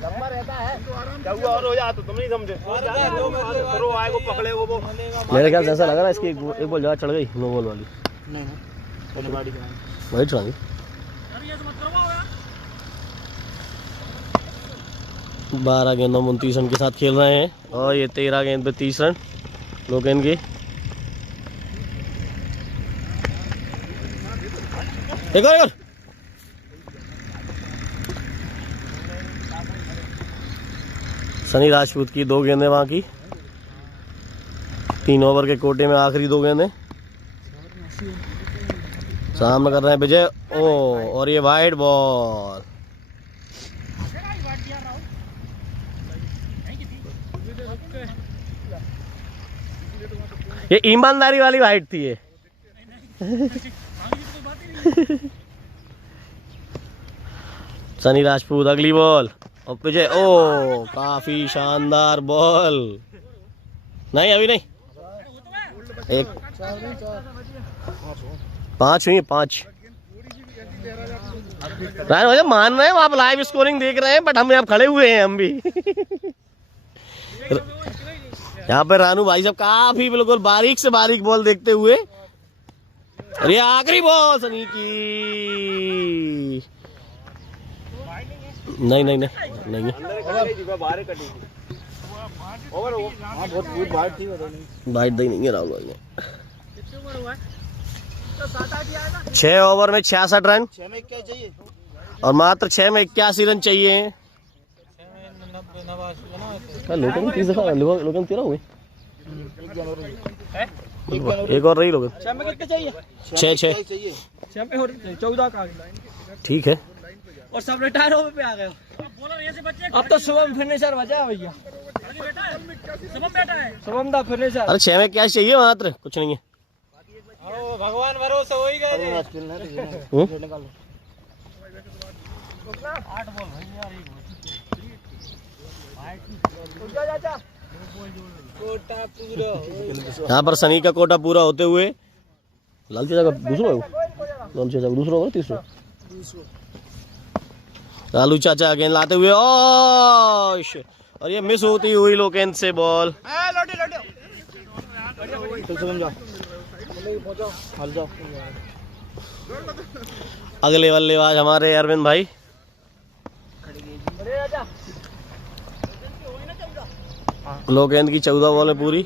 लंबा रहता है क्या हुआ और हो जा तो तुम नहीं समझे। थ्रो आए को पकड़े वो मेरे ख्याल से ऐसा लग रहा है इसकी एक बॉल ज्यादा चढ़ गई। नो बॉल वाली वही चढ़ानी। 12 गेंदों में 29 रन के साथ खेल रहे हैं और ये 13 गेंद पे 30 रन लोकेन के। एक और सनी राजपूत की 2 गेंदें वहां की। 3 ओवर के कोटे में आखिरी 2 गेंदें। सामने कर रहे हैं विजय। ओ और ये वाइड बॉल। ये ईमानदारी वाली वाइड थी ये। सनी राजपूत अगली बॉल और विजय। ओ काफी शानदार बॉल। नहीं अभी नहीं। 5 हुई 5। मुझे मान रहे हैं आप लाइव स्कोरिंग देख रहे हैं बट हम यहाँ खड़े हुए हैं हम भी। यहाँ पे रानू भाई साहब काफी बिल्कुल बारीक से बारीक बॉल देखते हुए। और ये आखिरी बॉल सनी की। नहीं बाइट दी नहीं है राहुल भाई ने। 6 ओवर में 66 रन और मात्र 6 में 81 रन चाहिए। लोगन 30 दफा लोगन 13 हुए। एक और रही लोगन। 6 में कितने चाहिए? 6 6 में 14 का। ठीक है और सब रिटायर होने पे आ गए। अब तो शुभम फिनिशर बचा भैया। शुभम दा फिनिशर। अरे 6 में क्या चाहिए मात्र कुछ नहीं है। भगवान भरोसे हो ही गए। यहाँ पर सनी का कोटा पूरा होते हुए लाल चाचा का दूसरा होगा तीसरा। लालू चाचा गेंद लाते हुए और ये मिस होती हुई लोकेन से बॉल। अगले बल्लेबाज हमारे अरविंद भाई। लोकेन की 14 बॉल में पूरी।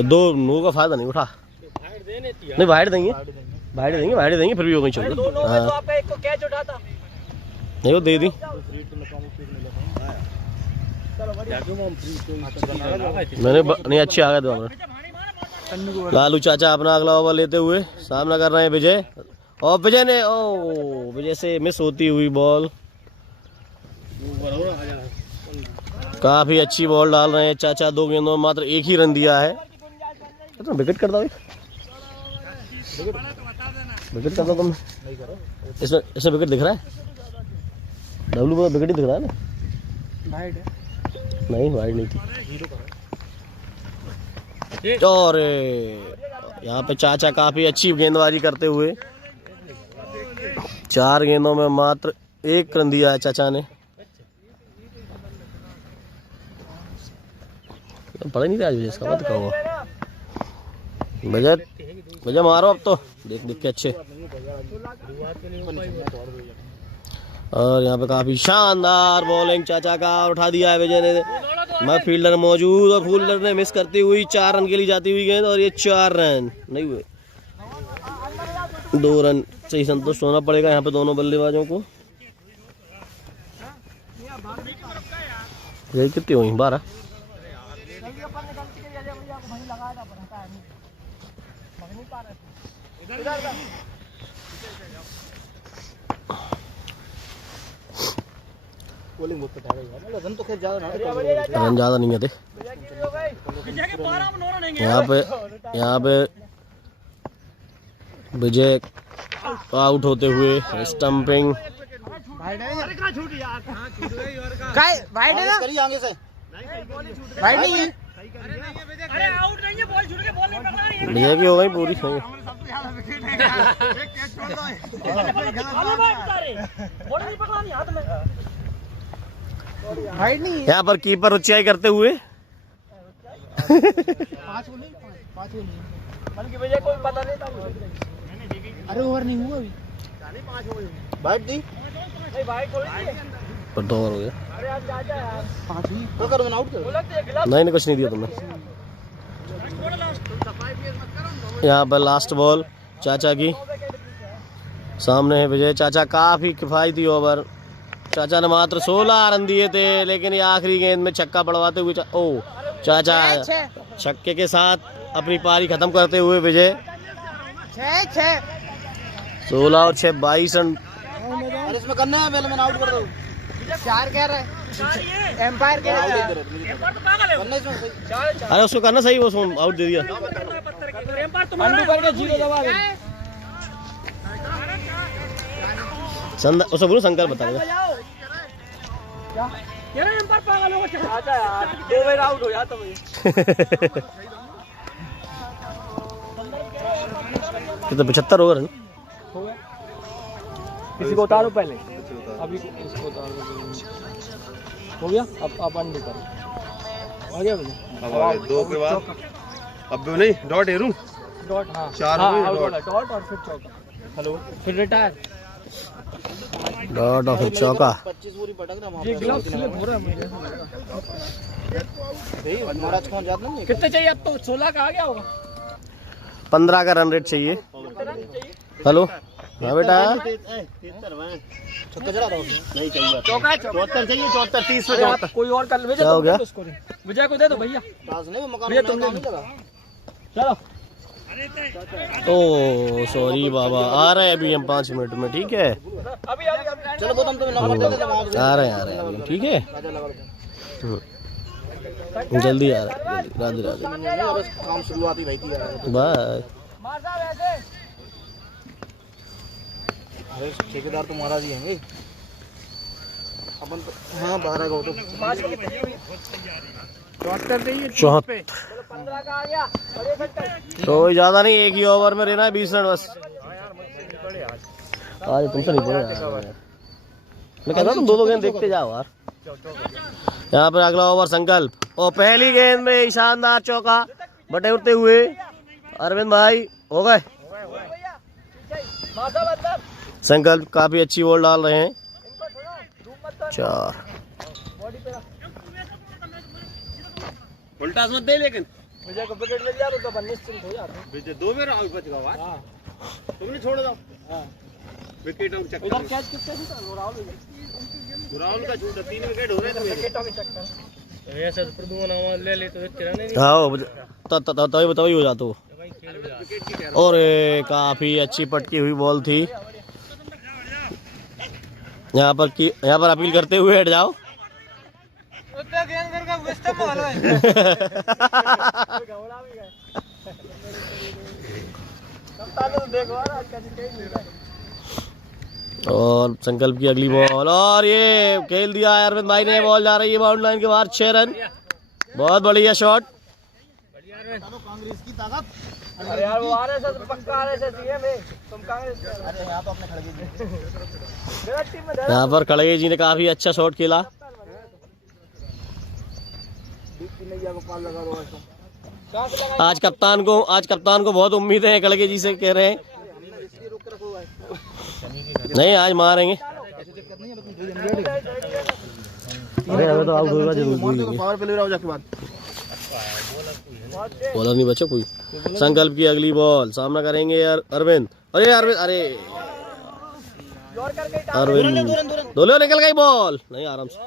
2 नो का फायदा नहीं उठा। नहीं वाइड देंगे फिर भी हो गई 14। नहीं वो दे दी। मैंने नहीं अच्छी आ गया दोबारा। लालू चाचा अपना अगला ओवर लेते हुए सामना कर रहे हैं विजय और विजय से मिस होती हुई बॉल। काफी अच्छी बॉल डाल रहे हैं चाचा। 2 गेंदों में मात्र 1 ही रन दिया है। विकेट कर दो तुम। इसमें विकेट दिख रहा है। डब्लू में विकेट ही दिख रहा है ना। नहीं वाइड नहीं थी। और यहाँ पे चाचा काफी अच्छी गेंदबाजी करते हुए 4 गेंदों में मात्र 1 रन दिया है चाचा ने। पता नहीं था आज इसका मत कहो। वजह मारो अब तो देख के अच्छे। और यहाँ पे काफी शानदार बॉलिंग चाचा का उठा दिया है विजय ने। मैं फील्डर मौजूद और फील्डर ने मिस करती हुई 4 रन के लिए जाती हुई गेंद और ये 4 रन नहीं हुए। 2 रन सही संतुष्ट होना पड़ेगा यहाँ पे दोनों बल्लेबाजों को। यही कितनी हुई 12। रन ज्यादा नहीं थे यहाँ पे विजय आउट होते हुए स्टंपिंग। विजय की हो गई पूरी सही। यहाँ पर कीपर उच्चाई करते हुए विजय को पता नहीं था। अरे ओवर नहीं हुआ अभी, बैट दी पर 2 ओवर हो गया। अरे आज जा यार, तो करो आउट करो। नहीं कुछ नहीं दिया तुमने। यहाँ पर लास्ट बॉल चाचा की सामने है विजय। चाचा काफी किफायती ओवर, चाचा ने मात्र 16 रन दिए थे, लेकिन ये आखिरी गेंद में छक्का पड़वाते हुए चाचा छक्के के साथ अपनी पारी खत्म करते हुए विजय 16 और 6 22 रन। इसमें करना है, पहले मैंने आउट कर दो। 4 कह रहा है, एम्पायर कह रहा है। अरे उसको करना सही, वो आउट दे दिया। अंडू करके 0 दबा दे। उसे बोलो संकल्प बता देगा। दो बार आउट हो जाता मुझे। कितना 75 ओवर है। किसी को उतारो पहले, अभी इसको उतारो। हो गया, अब अंडू करो। हो गया भैया, अब 2 के बाद अब नहीं डॉट हेरू डॉट। हाँ 4 डॉट और फिर चौका। हेलो, फिर रिटायर। डॉट और फिर चौका। 25 पूरी पटक रहा है। ये ग्लव स्लिप हो रहा है मुझे। महाराज कौन जात नहीं कितने चाहिए अब तो? 16 का आ गया होगा। 15 का रन रेट चाहिए। हेलो हाँ बेटा, छक्का चला दो। नहीं चाहिए, चौका 74 चाहिए, 74 30 पे 74। कोई और कर ले। क्या हो गया? विजय को दे दो भैया। भैया तुम दे दो। चलो। ओ सॉरी बाबा, आ रहे हैं अभी हम 5 मिनट में, ठीक है? अभी चलो वो तुम नंबर दे दे। आ रहे हैं अभी, ठीक है? जल्दी आ रहे हैं, राधे राधे। काम शुरुआत ही भाई की बाय। अरे ठेकेदार तो महाराज ही हैं अपन तो। हाँ 12 का हो तो 74। तो ज्यादा नहीं, एक ही ओवर में रहना है 20 रन बस। आज तुमसे नहीं पड़े यार, मैं कहता तुम 2 गेंद देखते जाओ यार। यहाँ पर अगला ओवर संकल्प, और पहली गेंद में शानदार चौका बटे उठते हुए अरविंद भाई हो गए। संकल्प काफी अच्छी बॉल डाल रहे हैं। 4 उल्टा मत दे, लेकिन विजय को विकेट मिल जाता तो अपन निश्चिंत हो जाते। विजय 2 बार आउट बच गया। हाँ तुमने छोड़ दो विकेट और चक्कर। इधर कैच कितने से राहुल का छूटा 3 विकेट हो रहे थे। विकेटों के चक्कर ऐसे प्रदूषण आवाज ले ले तो नहीं। हाँ तभी हो जाता वो। और काफी अच्छी पटकी हुई बॉल थी। यहाँ पर अपील करते हुए हट जाओ। और संकल्प की अगली बॉल, और ये खेल दिया है अरविंद भाई ने। बॉल जा रही है बाउंड लाइन के बाहर, 6 रन। बहुत बढ़िया शॉट। कांग्रेस की ताकत। अरे यार वो आरएसएस पक्का आरएसएस ही है भाई। तुम कांग्रेस। अरे यहाँ तो अपने खड़गे जी। मेरा टीम में यहाँ पर खड़गे जी ने काफी अच्छा शॉट खेला। आज कप्तान को बहुत उम्मीद है खड़गे जी से, कह रहे हैं नहीं आज मारेंगे। अरे हमें तो आउट होगा जरूर। पावर प्ले रहा जाके बाद बॉलर नहीं बचा कोई। संकल्प की अगली बॉल, सामना करेंगे यार अरविंद। अरे अरविंद दोनों निकल गई बॉल। नहीं आराम से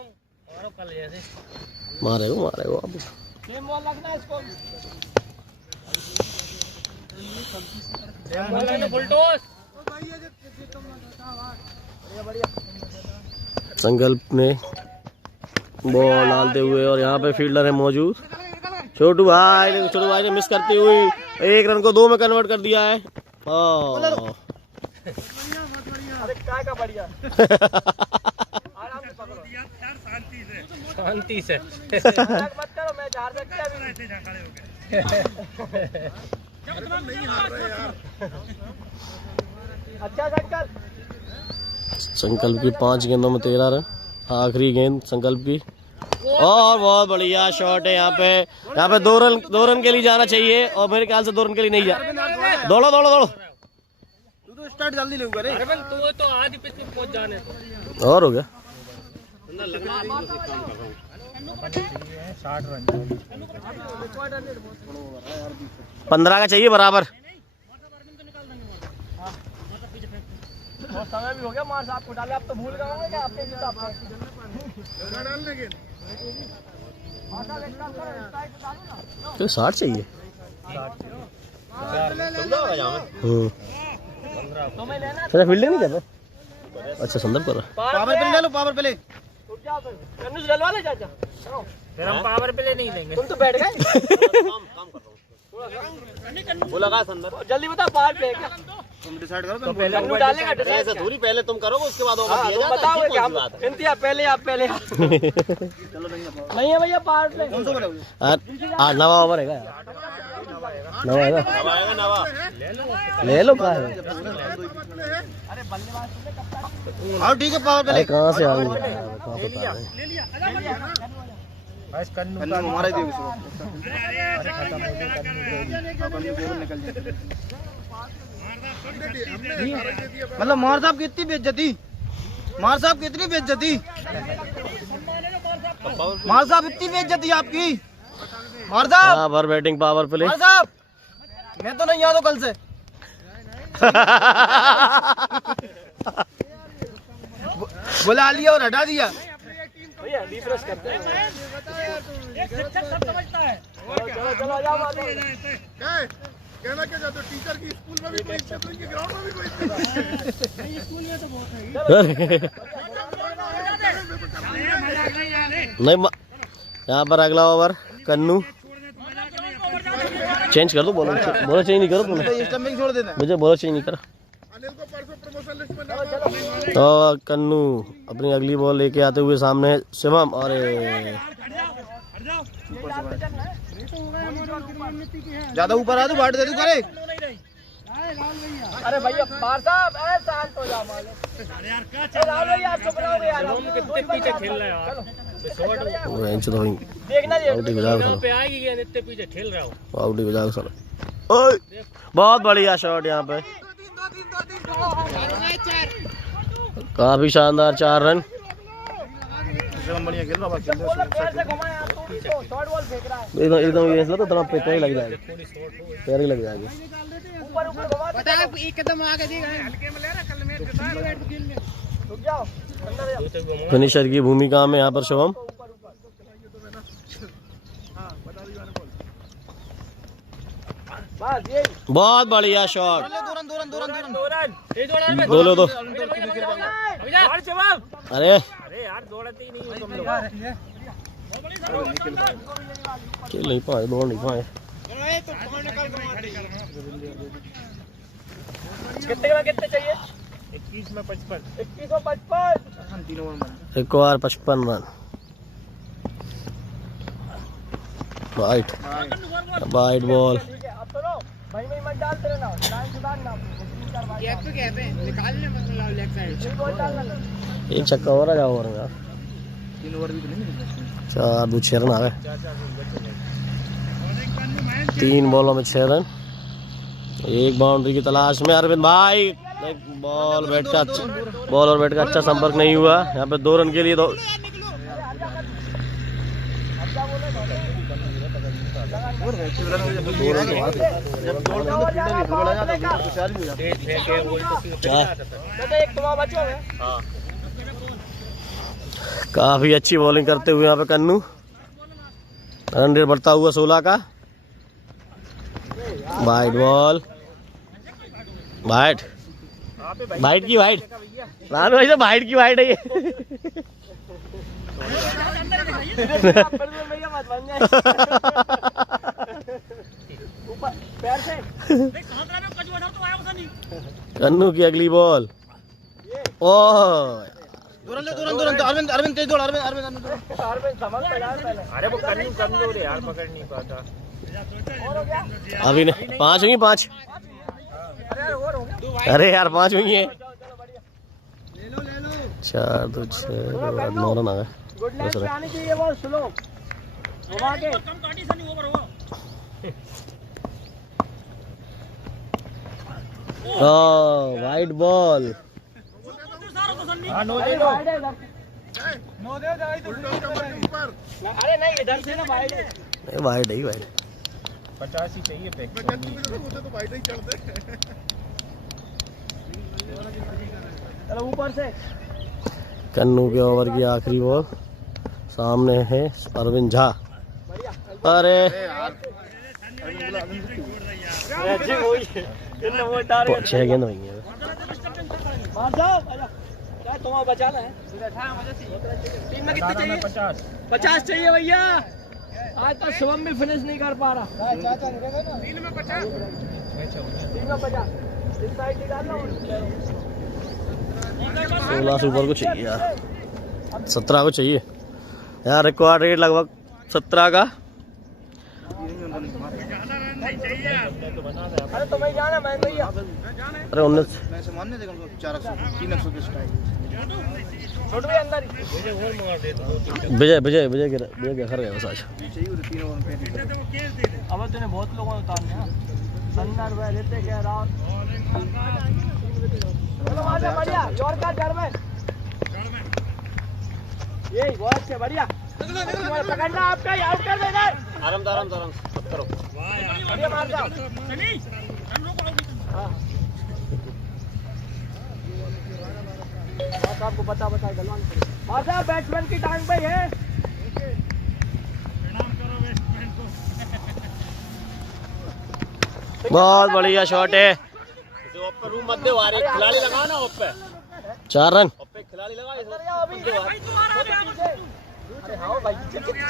मारेगा अब। संकल्प ने बॉल डालते हुए और यहाँ पे फील्डर है मौजूद। छोटू भाई ने मिस करती हुई 1 रन को 2 में कन्वर्ट कर दिया है। शांति से मत करो, मैं हार सकता अच्छा शंकर। संकल्प की 5 गेंदों में 13 रन। आखिरी गेंद संकल्प की और बहुत बढ़िया शॉट है। यहाँ पे 2 रन के लिए जाना चाहिए और मेरे ख्याल से 2 रन के लिए नहीं जा। दौड़ो तू तो स्टार्ट जल्दी लेगा रे। तू तो आधी पिच में पहुंच जाने तो और हो गया 15 का चाहिए बराबर। बहुत समय भी हो गया मार साहब को डाले, आप तो भूल गए होंगे क्या आपने जीता डालने के तो 60 चाहिए। अच्छा फील्डिंग नहीं कर रहा। अच्छा संदर्भ कर रहा। पावर प्ले ले लो, पावर प्ले डलवा ले चाचा। फिर हम पावर प्ले नहीं लेंगे, तुम तो बैठ गए। बोला का संदर्भ जल्दी बता पावर प्ले क्या तुम डिसाइड करो। तो पहले हम डालेगा ऐसा थोड़ी, पहले तुम करोगे उसके बाद होगा दिया जाता है। बताओगे क्या इंतजार पहले आप पहले नहीं है भैया पावर प्ले कौन सा बोलोगे? नवा ओवर है नवा है नवा ले लो का है। हाँ ठीक है पावर प्ले कहाँ से आ गए हमारा ही मतलब मार साहब की इतनी बेइज्जती, मार साहब की इतनी बेइज्जती, मार साहब इतनी बेइज्जती आपकी। मार साहब पावर बैटिंग पावर प्ले। मार साहब मैं तो नहीं याद हूँ कल से। बुला लिया और हटा दिया। भैया रिफ्रेश करते हैं। चलो जाओ कहना क्या चाहते हो? टीचर की स्कूल में भी कोई इज्जत नहीं, ग्राउंड में भी कोई इज्जत नहीं। स्कूल में तो बहुत है नहीं। यहाँ पर अगला ओवर कन्नू चेंज कर दो। बॉलर चेंज नहीं करो तुमने, स्टंपिंग छोड़ देना। मुझे बॉलर चेंज नहीं करा। अनिल को परसों प्रमोशन लिस्ट में ना। तो कन्नू अपनी अगली बॉल लेके आते हुए सामने है शिवम। अरे ज्यादा ऊपर आ तो बाट दे दू करे। अरे भैया बार साहब शांत हो जाओ। आप चुप रहो यार, कितने पीछे खेल रहे हो यार। देखना पे आएगी गेंद, इतने पीछे खेल रहा हो। आउट ही बजा सर। बहुत बढ़िया शॉट यहाँ पे, काफी शानदार 4 रन। बढ़िया खेल रहा एकदम ये तो थोड़ा पैर ही लग जाएगा, पैर ही लग जाएगा। फिनिशर की भूमिका में यहाँ पर शिवम। बहुत बढ़िया शॉट। दो लो दो। अरे यार दौड़ते ही नहीं हो तुम लोग। खेल नहीं पाए, दौड़ नहीं पाए। कितने चाहिए? 21 में 55। 21 में 55। एक और 55 रन। White white ball. भाई मैं मत डालते रहना, लाइन सुधारना। गैप पे गैप है, निकालने मत लेग साइड। एक छक्का और आ जाओ और यार। 3 ओवर भी तो नहीं। 4 2 6 रन आ गए। 3 बॉलों में 6 रन। एक बाउंड्री की तलाश में अरविंद भाई। बॉल और बैट का अच्छा संपर्क नहीं हुआ। यहाँ पे 2 रन के लिए काफी अच्छी बॉलिंग करते हुए यहाँ पे कन्नू। रन रेट बढ़ता हुआ 16 का। वाइड बॉल, वाइड की वाइड। रानू भाई तो वाइड की वाइड है ये। भैया मत बन जाए ऊपर पैर से कन्नू की अगली बॉल। ओह अरविंद अरविंद तेज दौड़ अरविंद अरविंद समझ में यार पहले। अरे वो कन्नू कमजोर है यार, पकड़ नहीं पाता। अभी नहीं, 5 हुई 5। अरे यार 5 हुई है। 4 2 6 9 रन आ गए। गुड लाइन पे आनी चाहिए बॉल स्लो घुमा के। Wide ball. अरे नहीं इधर से ना वाइड है। वाइड है वाइड। 50 ही चाहिए पैक। तो वाइड ही चलते। चलो ऊपर से। कन्नू के ओवर की आखिरी बॉल। सामने है अरविंद झा। अरे 6 गेंद हुई है। तुम्हारा बचाना है। टीम में कितने चाहिए? 50 चाहिए भैया। आज तो शुभम भी फिनिश नहीं कर पा रहा। टीम में 50 इस साइड डालना। 16 से ऊपर को चाहिए यार। 17 को चाहिए यार। रिकॉर्ड रेट लगभग 17 का। अरे तुम्हें जाना मैं भैया। अरे 19 मानने देगा 400 300 के स्ट्राइक छोड़ भी अंदर ही। विजय विजय विजय के घर गया बस आज। अब तूने बहुत लोगों ने उतार लिया। सन्नर वे लेते क्या रात। चलो आजा बढ़िया यॉर्कर घर में। यही बहुत से बढ़िया। पकड़ना आपका ही आउट कर दे इधर। आराम आराम आराम करो। बढ़िया मार जाओ। आपको बता गलवान मार जाओ। बैट्समैन की टांग पे है। बहुत बढ़िया शॉट है। रूम मत दे वारे खिलाड़ी लगाओ ना ओपे 4 रन। ओपे खिलाड़ी लगा अरे हाँ भाई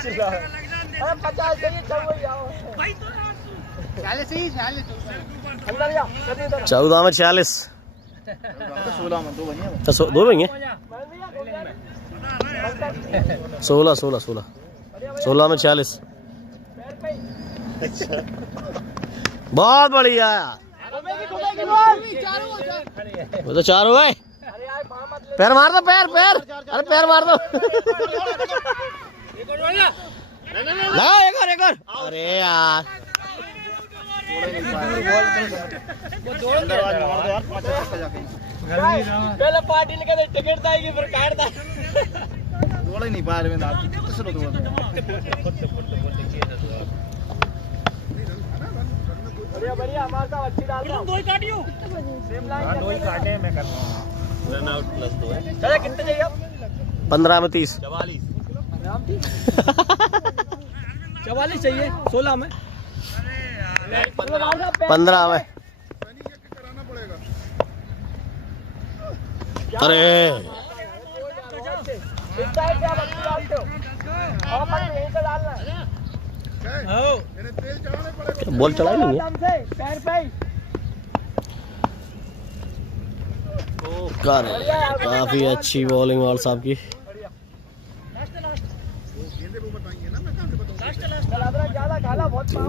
चिल्ला। अरे 50 चाहिए चल वही आओ। 40 ही 40 अंदर जा कर दे इधर। 14 में 46। 16 में 2 बनिए तो 2 बन गए। 16 में 46। बहुत बढ़िया। वो तो 4 हो गए। पैर मार दो पैर। अरे पैर मार दो। लगाओ एक और। अरे यार पहले पार्टी निकले टिकट आएगी फिर काट दा। दौड़ ही नहीं पा रहे मैं किसरो दौड़ बढ़िया हमारे साथ अच्छी डाल रहा हूं। 2 ही काटियो सेम लाइन। 2 ही काटे मैं कर रहा हूं। रन आउट प्लस 2 है। चलो कितने चाहिए अब? 15 में 30। 44 चाहिए 16 में। 15 में। अरे बॉल चलाई नहीं है। काफी अच्छी बॉलिंग और साहब की।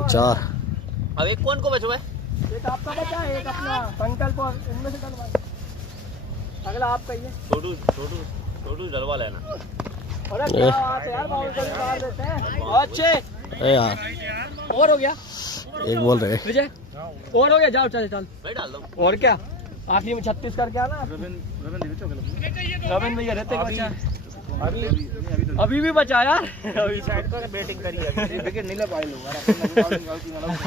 4। अब एक कौन को बचो है? एक आपका बचा है, एक अपना संकल्प और इनमें से डलवा। अगला आपका ही है। छोटू डलवा लेना। अरे क्या बात है यार, बाउंड्री मार देते हैं। अच्छे यार और हो गया। एक बॉल रहे विजय और हो गया। जाओ चल मैं डाल दूं। और क्या आखिरी में 36 करके आना। रविंद्र भैया रहते बचा अभी भी बचा यार। अभी साइड पर बैटिंग करी है। विकेट नहीं ले पाए लोग।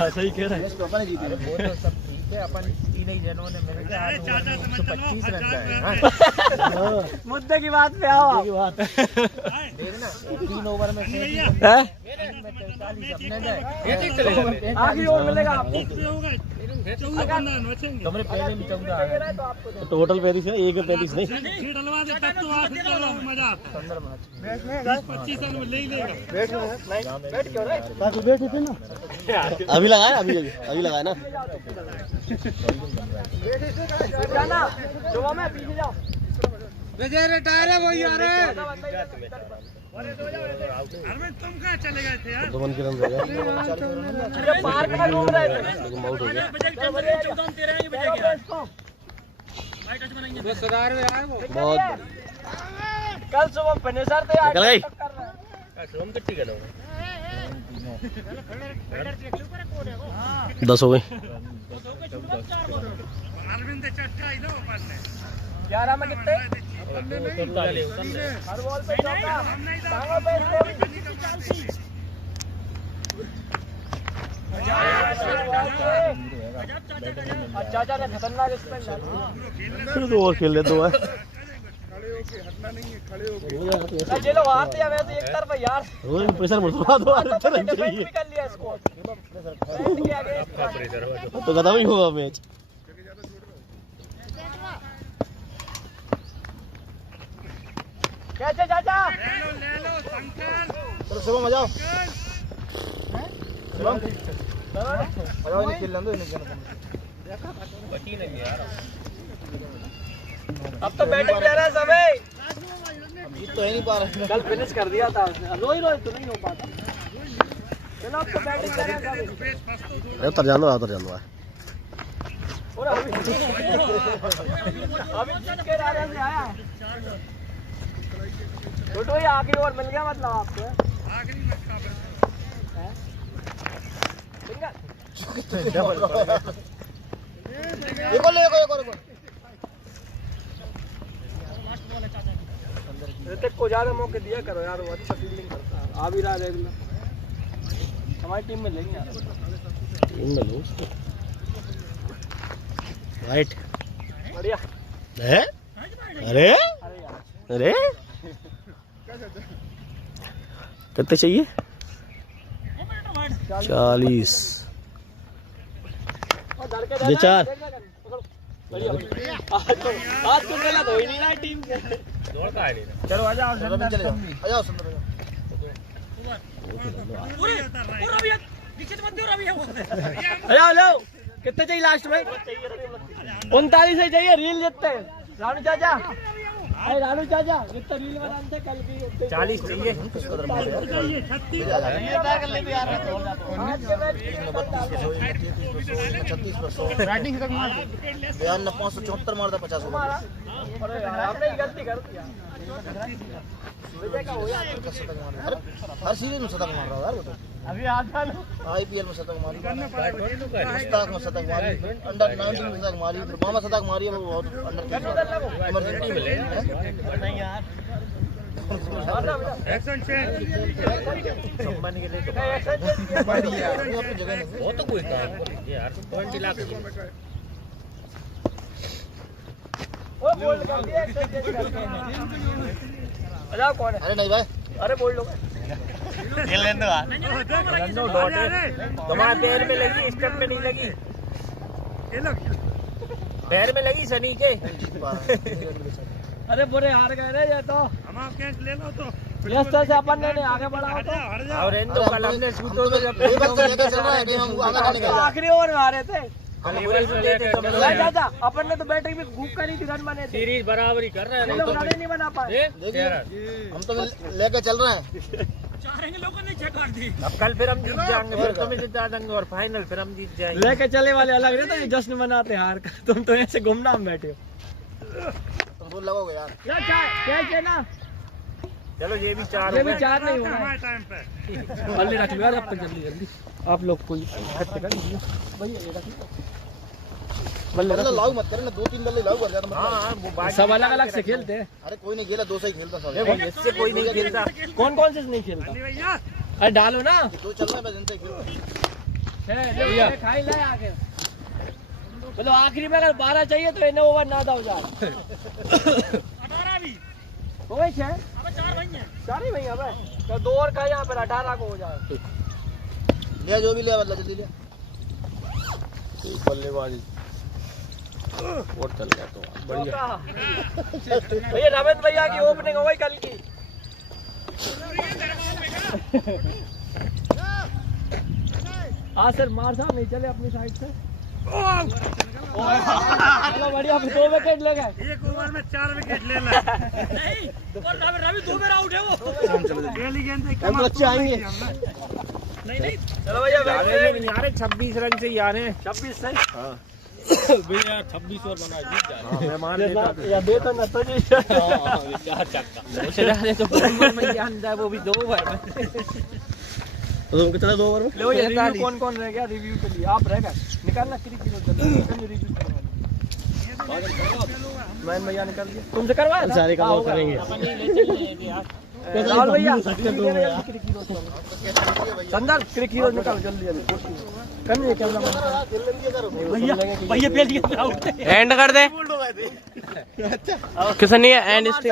सही कह रहे हैं। अपन जीते वो तो सब ठीक है। अपन 3 ही जनों ने मिल के 125 रन लाए। मुद्दे की बात पे आओ। देखना 3 ओवर में 43 अपने गए। आखिरी ओवर मिलेगा आपको। कमरे पहले भी 14 आ रहे हैं। टोटल 35 है, एक 35 नहीं। डलवा दे तब तो आखिर तो मजा आता है। 25 में ले ही लेगा। बैठ क्यों रहे? बैठे थे ना, अभी लगाया, अभी लगाया ना। जाना जो मैं पीछे जाओ। रिटायर है वो यार। अरे तुम कहाँ चले गए थे यार? 2 रन के रन हो गया। पार्क में घूम रहे थे। लेकिन आउट हो गया। बहुत कल सुबह फिनिशर थे। निकल गई। हाँ। 10 हो गई। अरविंद चट्टा ही लो ऊपर से। 11 में कितने? हर बॉल पे चौका। टांगों पे चाचा ने खतरनाक स्पिन डाली। 2 ओवर खेल ले, 2 है। खड़े होके हटना नहीं है, खड़े होके। ये लोग हारते हैं वैसे एक तरफ यार। रोज प्रेशर मत दो, अरे रन चाहिए कर लिया स्कोर। तो खत्म ही होगा मैच। कैसे चाचा? ले लो शंकर। चलो सुबह मजा आओ। मजा खेल लेंगे। अब तो बैटिंग ले रहा है सब। जीत तो है नहीं पा रहा। कल फिनिश कर दिया था उसने। रोज तो नहीं हो पाता। चलो अब तो बैटिंग ले रहा है सब। उतर जानो, अभी जीत के राजा से आया है। छोटो ही आखिरी ओवर मिल गया मतलब आपको। ऋतिक को ज्यादा मौके दिया करो यार, वो अच्छा फील्डिंग करता है। आ भी रहा रेगुलर हमारी टीम में लेंगे यार। टीम में लो उसको। राइट। बढ़िया है। अरे अरे कितने चाहिए? 40। ये 4। आज तो गलत हो ही नहीं रहा टीम से। चलो आ जाओ चले जाओ। आ जाओ सुंदर। आ जाओ। कितने चाहिए लास्ट में? 39 ही चाहिए। रील जितते रानू चाचा। अरे रानू चाचा जितना रील बनाते कल की 40 चाहिए। 574 मार 50। आपने गलती कर दिया। हर सीरीज में शतक मार रहा है यार। अभी आता IPL में शतक मारी, गुस्ताख में शतक मारी, अंडर 19 में शतक मारी, फिर मामा शतक मारी है। वो बहुत अंडर इमरजेंसी में ले नहीं यार। एक्शन चेंज सम्मान के लिए तो अपनी जगह नहीं। वो तो कोई काम यार 20 लाख वो बोल्ड कर दिया। अरे कौन है? अरे नहीं भाई, अरे बोल्ड हो खेल लेने दो। डॉट है तुम्हारे पैर में लगी, स्टंप में नहीं लगी। पैर में लगी सनी के। अरे बुरे हार गए रे ये तो। हम आप कैच ले लो तो इस तरह से अपन ने आगे बढ़ाओ तो। और इनको कल हमने सूटों में जब आखिरी ओवर में हारे थे। अपन ने तो बैटिंग में भूख करी थी, रन बने थे। सीरीज बराबरी कर रहे हैं, तो रन नहीं बना पाए। हम तो लेके चल रहे हैं। लोगों ने चेक कर दी। अब कल फिर हम जीत जाएंगे, फिर कभी जिता देंगे और फाइनल फिर हम जीत जाएंगे। लेके चले वाले अलग रहते हैं, जश्न मनाते हार का। तुम तो ऐसे गुमनाम बैठे हो। तुम बोल लगोगे यार। क्या ना चलो ये भी 4 नहीं होगा टाइम पे। जल्दी रख लो यार, अब तक जल्दी आप लोग कोई इकट्ठे कर लीजिए भैया। ये रख लो बल्ले लाऊ मत करना, 2-3 बल्ले लाऊ कर जाता। हां वो सब अलग अलग से खेलते हैं। अरे कोई नहीं खेला, 2 से ही खेलता सब। इससे कोई नहीं खेलता। कौन से नहीं खेलता? अरे डालो ना, 2 चल रहा है, बस इनसे खेलो। भैया खाई ले आगे। मतलब आखिरी में अगर 12 चाहिए तो इन्हें ओवर ना दो जाए। 18 भी हो गई 6। अब 4 वही है। 4 ही भई अब तो 2 और का यहां पर 18 को हो जाए। ले जो भी ले, मतलब जल्दी ले। बल्लेबाजी और चल गया तो बढ़िया। भैया रविंद्र भैया की ओपनिंग हो गई कल की। सर मार साहब नहीं चले अपनी साइड से। चलो बढ़िया, 2 विकेट ले गए। 1 ओवर में 4 विकेट ले ला। नहीं, और रवि 2 बार आउट है वो। पहली गेंद से हम बच्चे आएंगे। नहीं चलो भैया यार 26 रन से यार हैं। 26 से भैया 26 और बना जीत जाए। मैं मान लेता या बेटा न तो जी। क्या चक्का चला दे तो 2 ओवर में ध्यान दे, वो भी 2 ओवर में। तो तुम कितना 2 ओवर में? लो ये रिव्यू कौन रह गया रिव्यू के लिए? आप रह गए, निकालना किलो चलो रिव्यू करवा। मैन भैया निकाल दिया, तुमसे करवाया सारे काम और करेंगे। राहुल भैया संदर्भ क्रिक हीरो निकालो जल्दी जल्दी। कम है कैमरा भैया पहले आउट एंड कर दे किसने एंड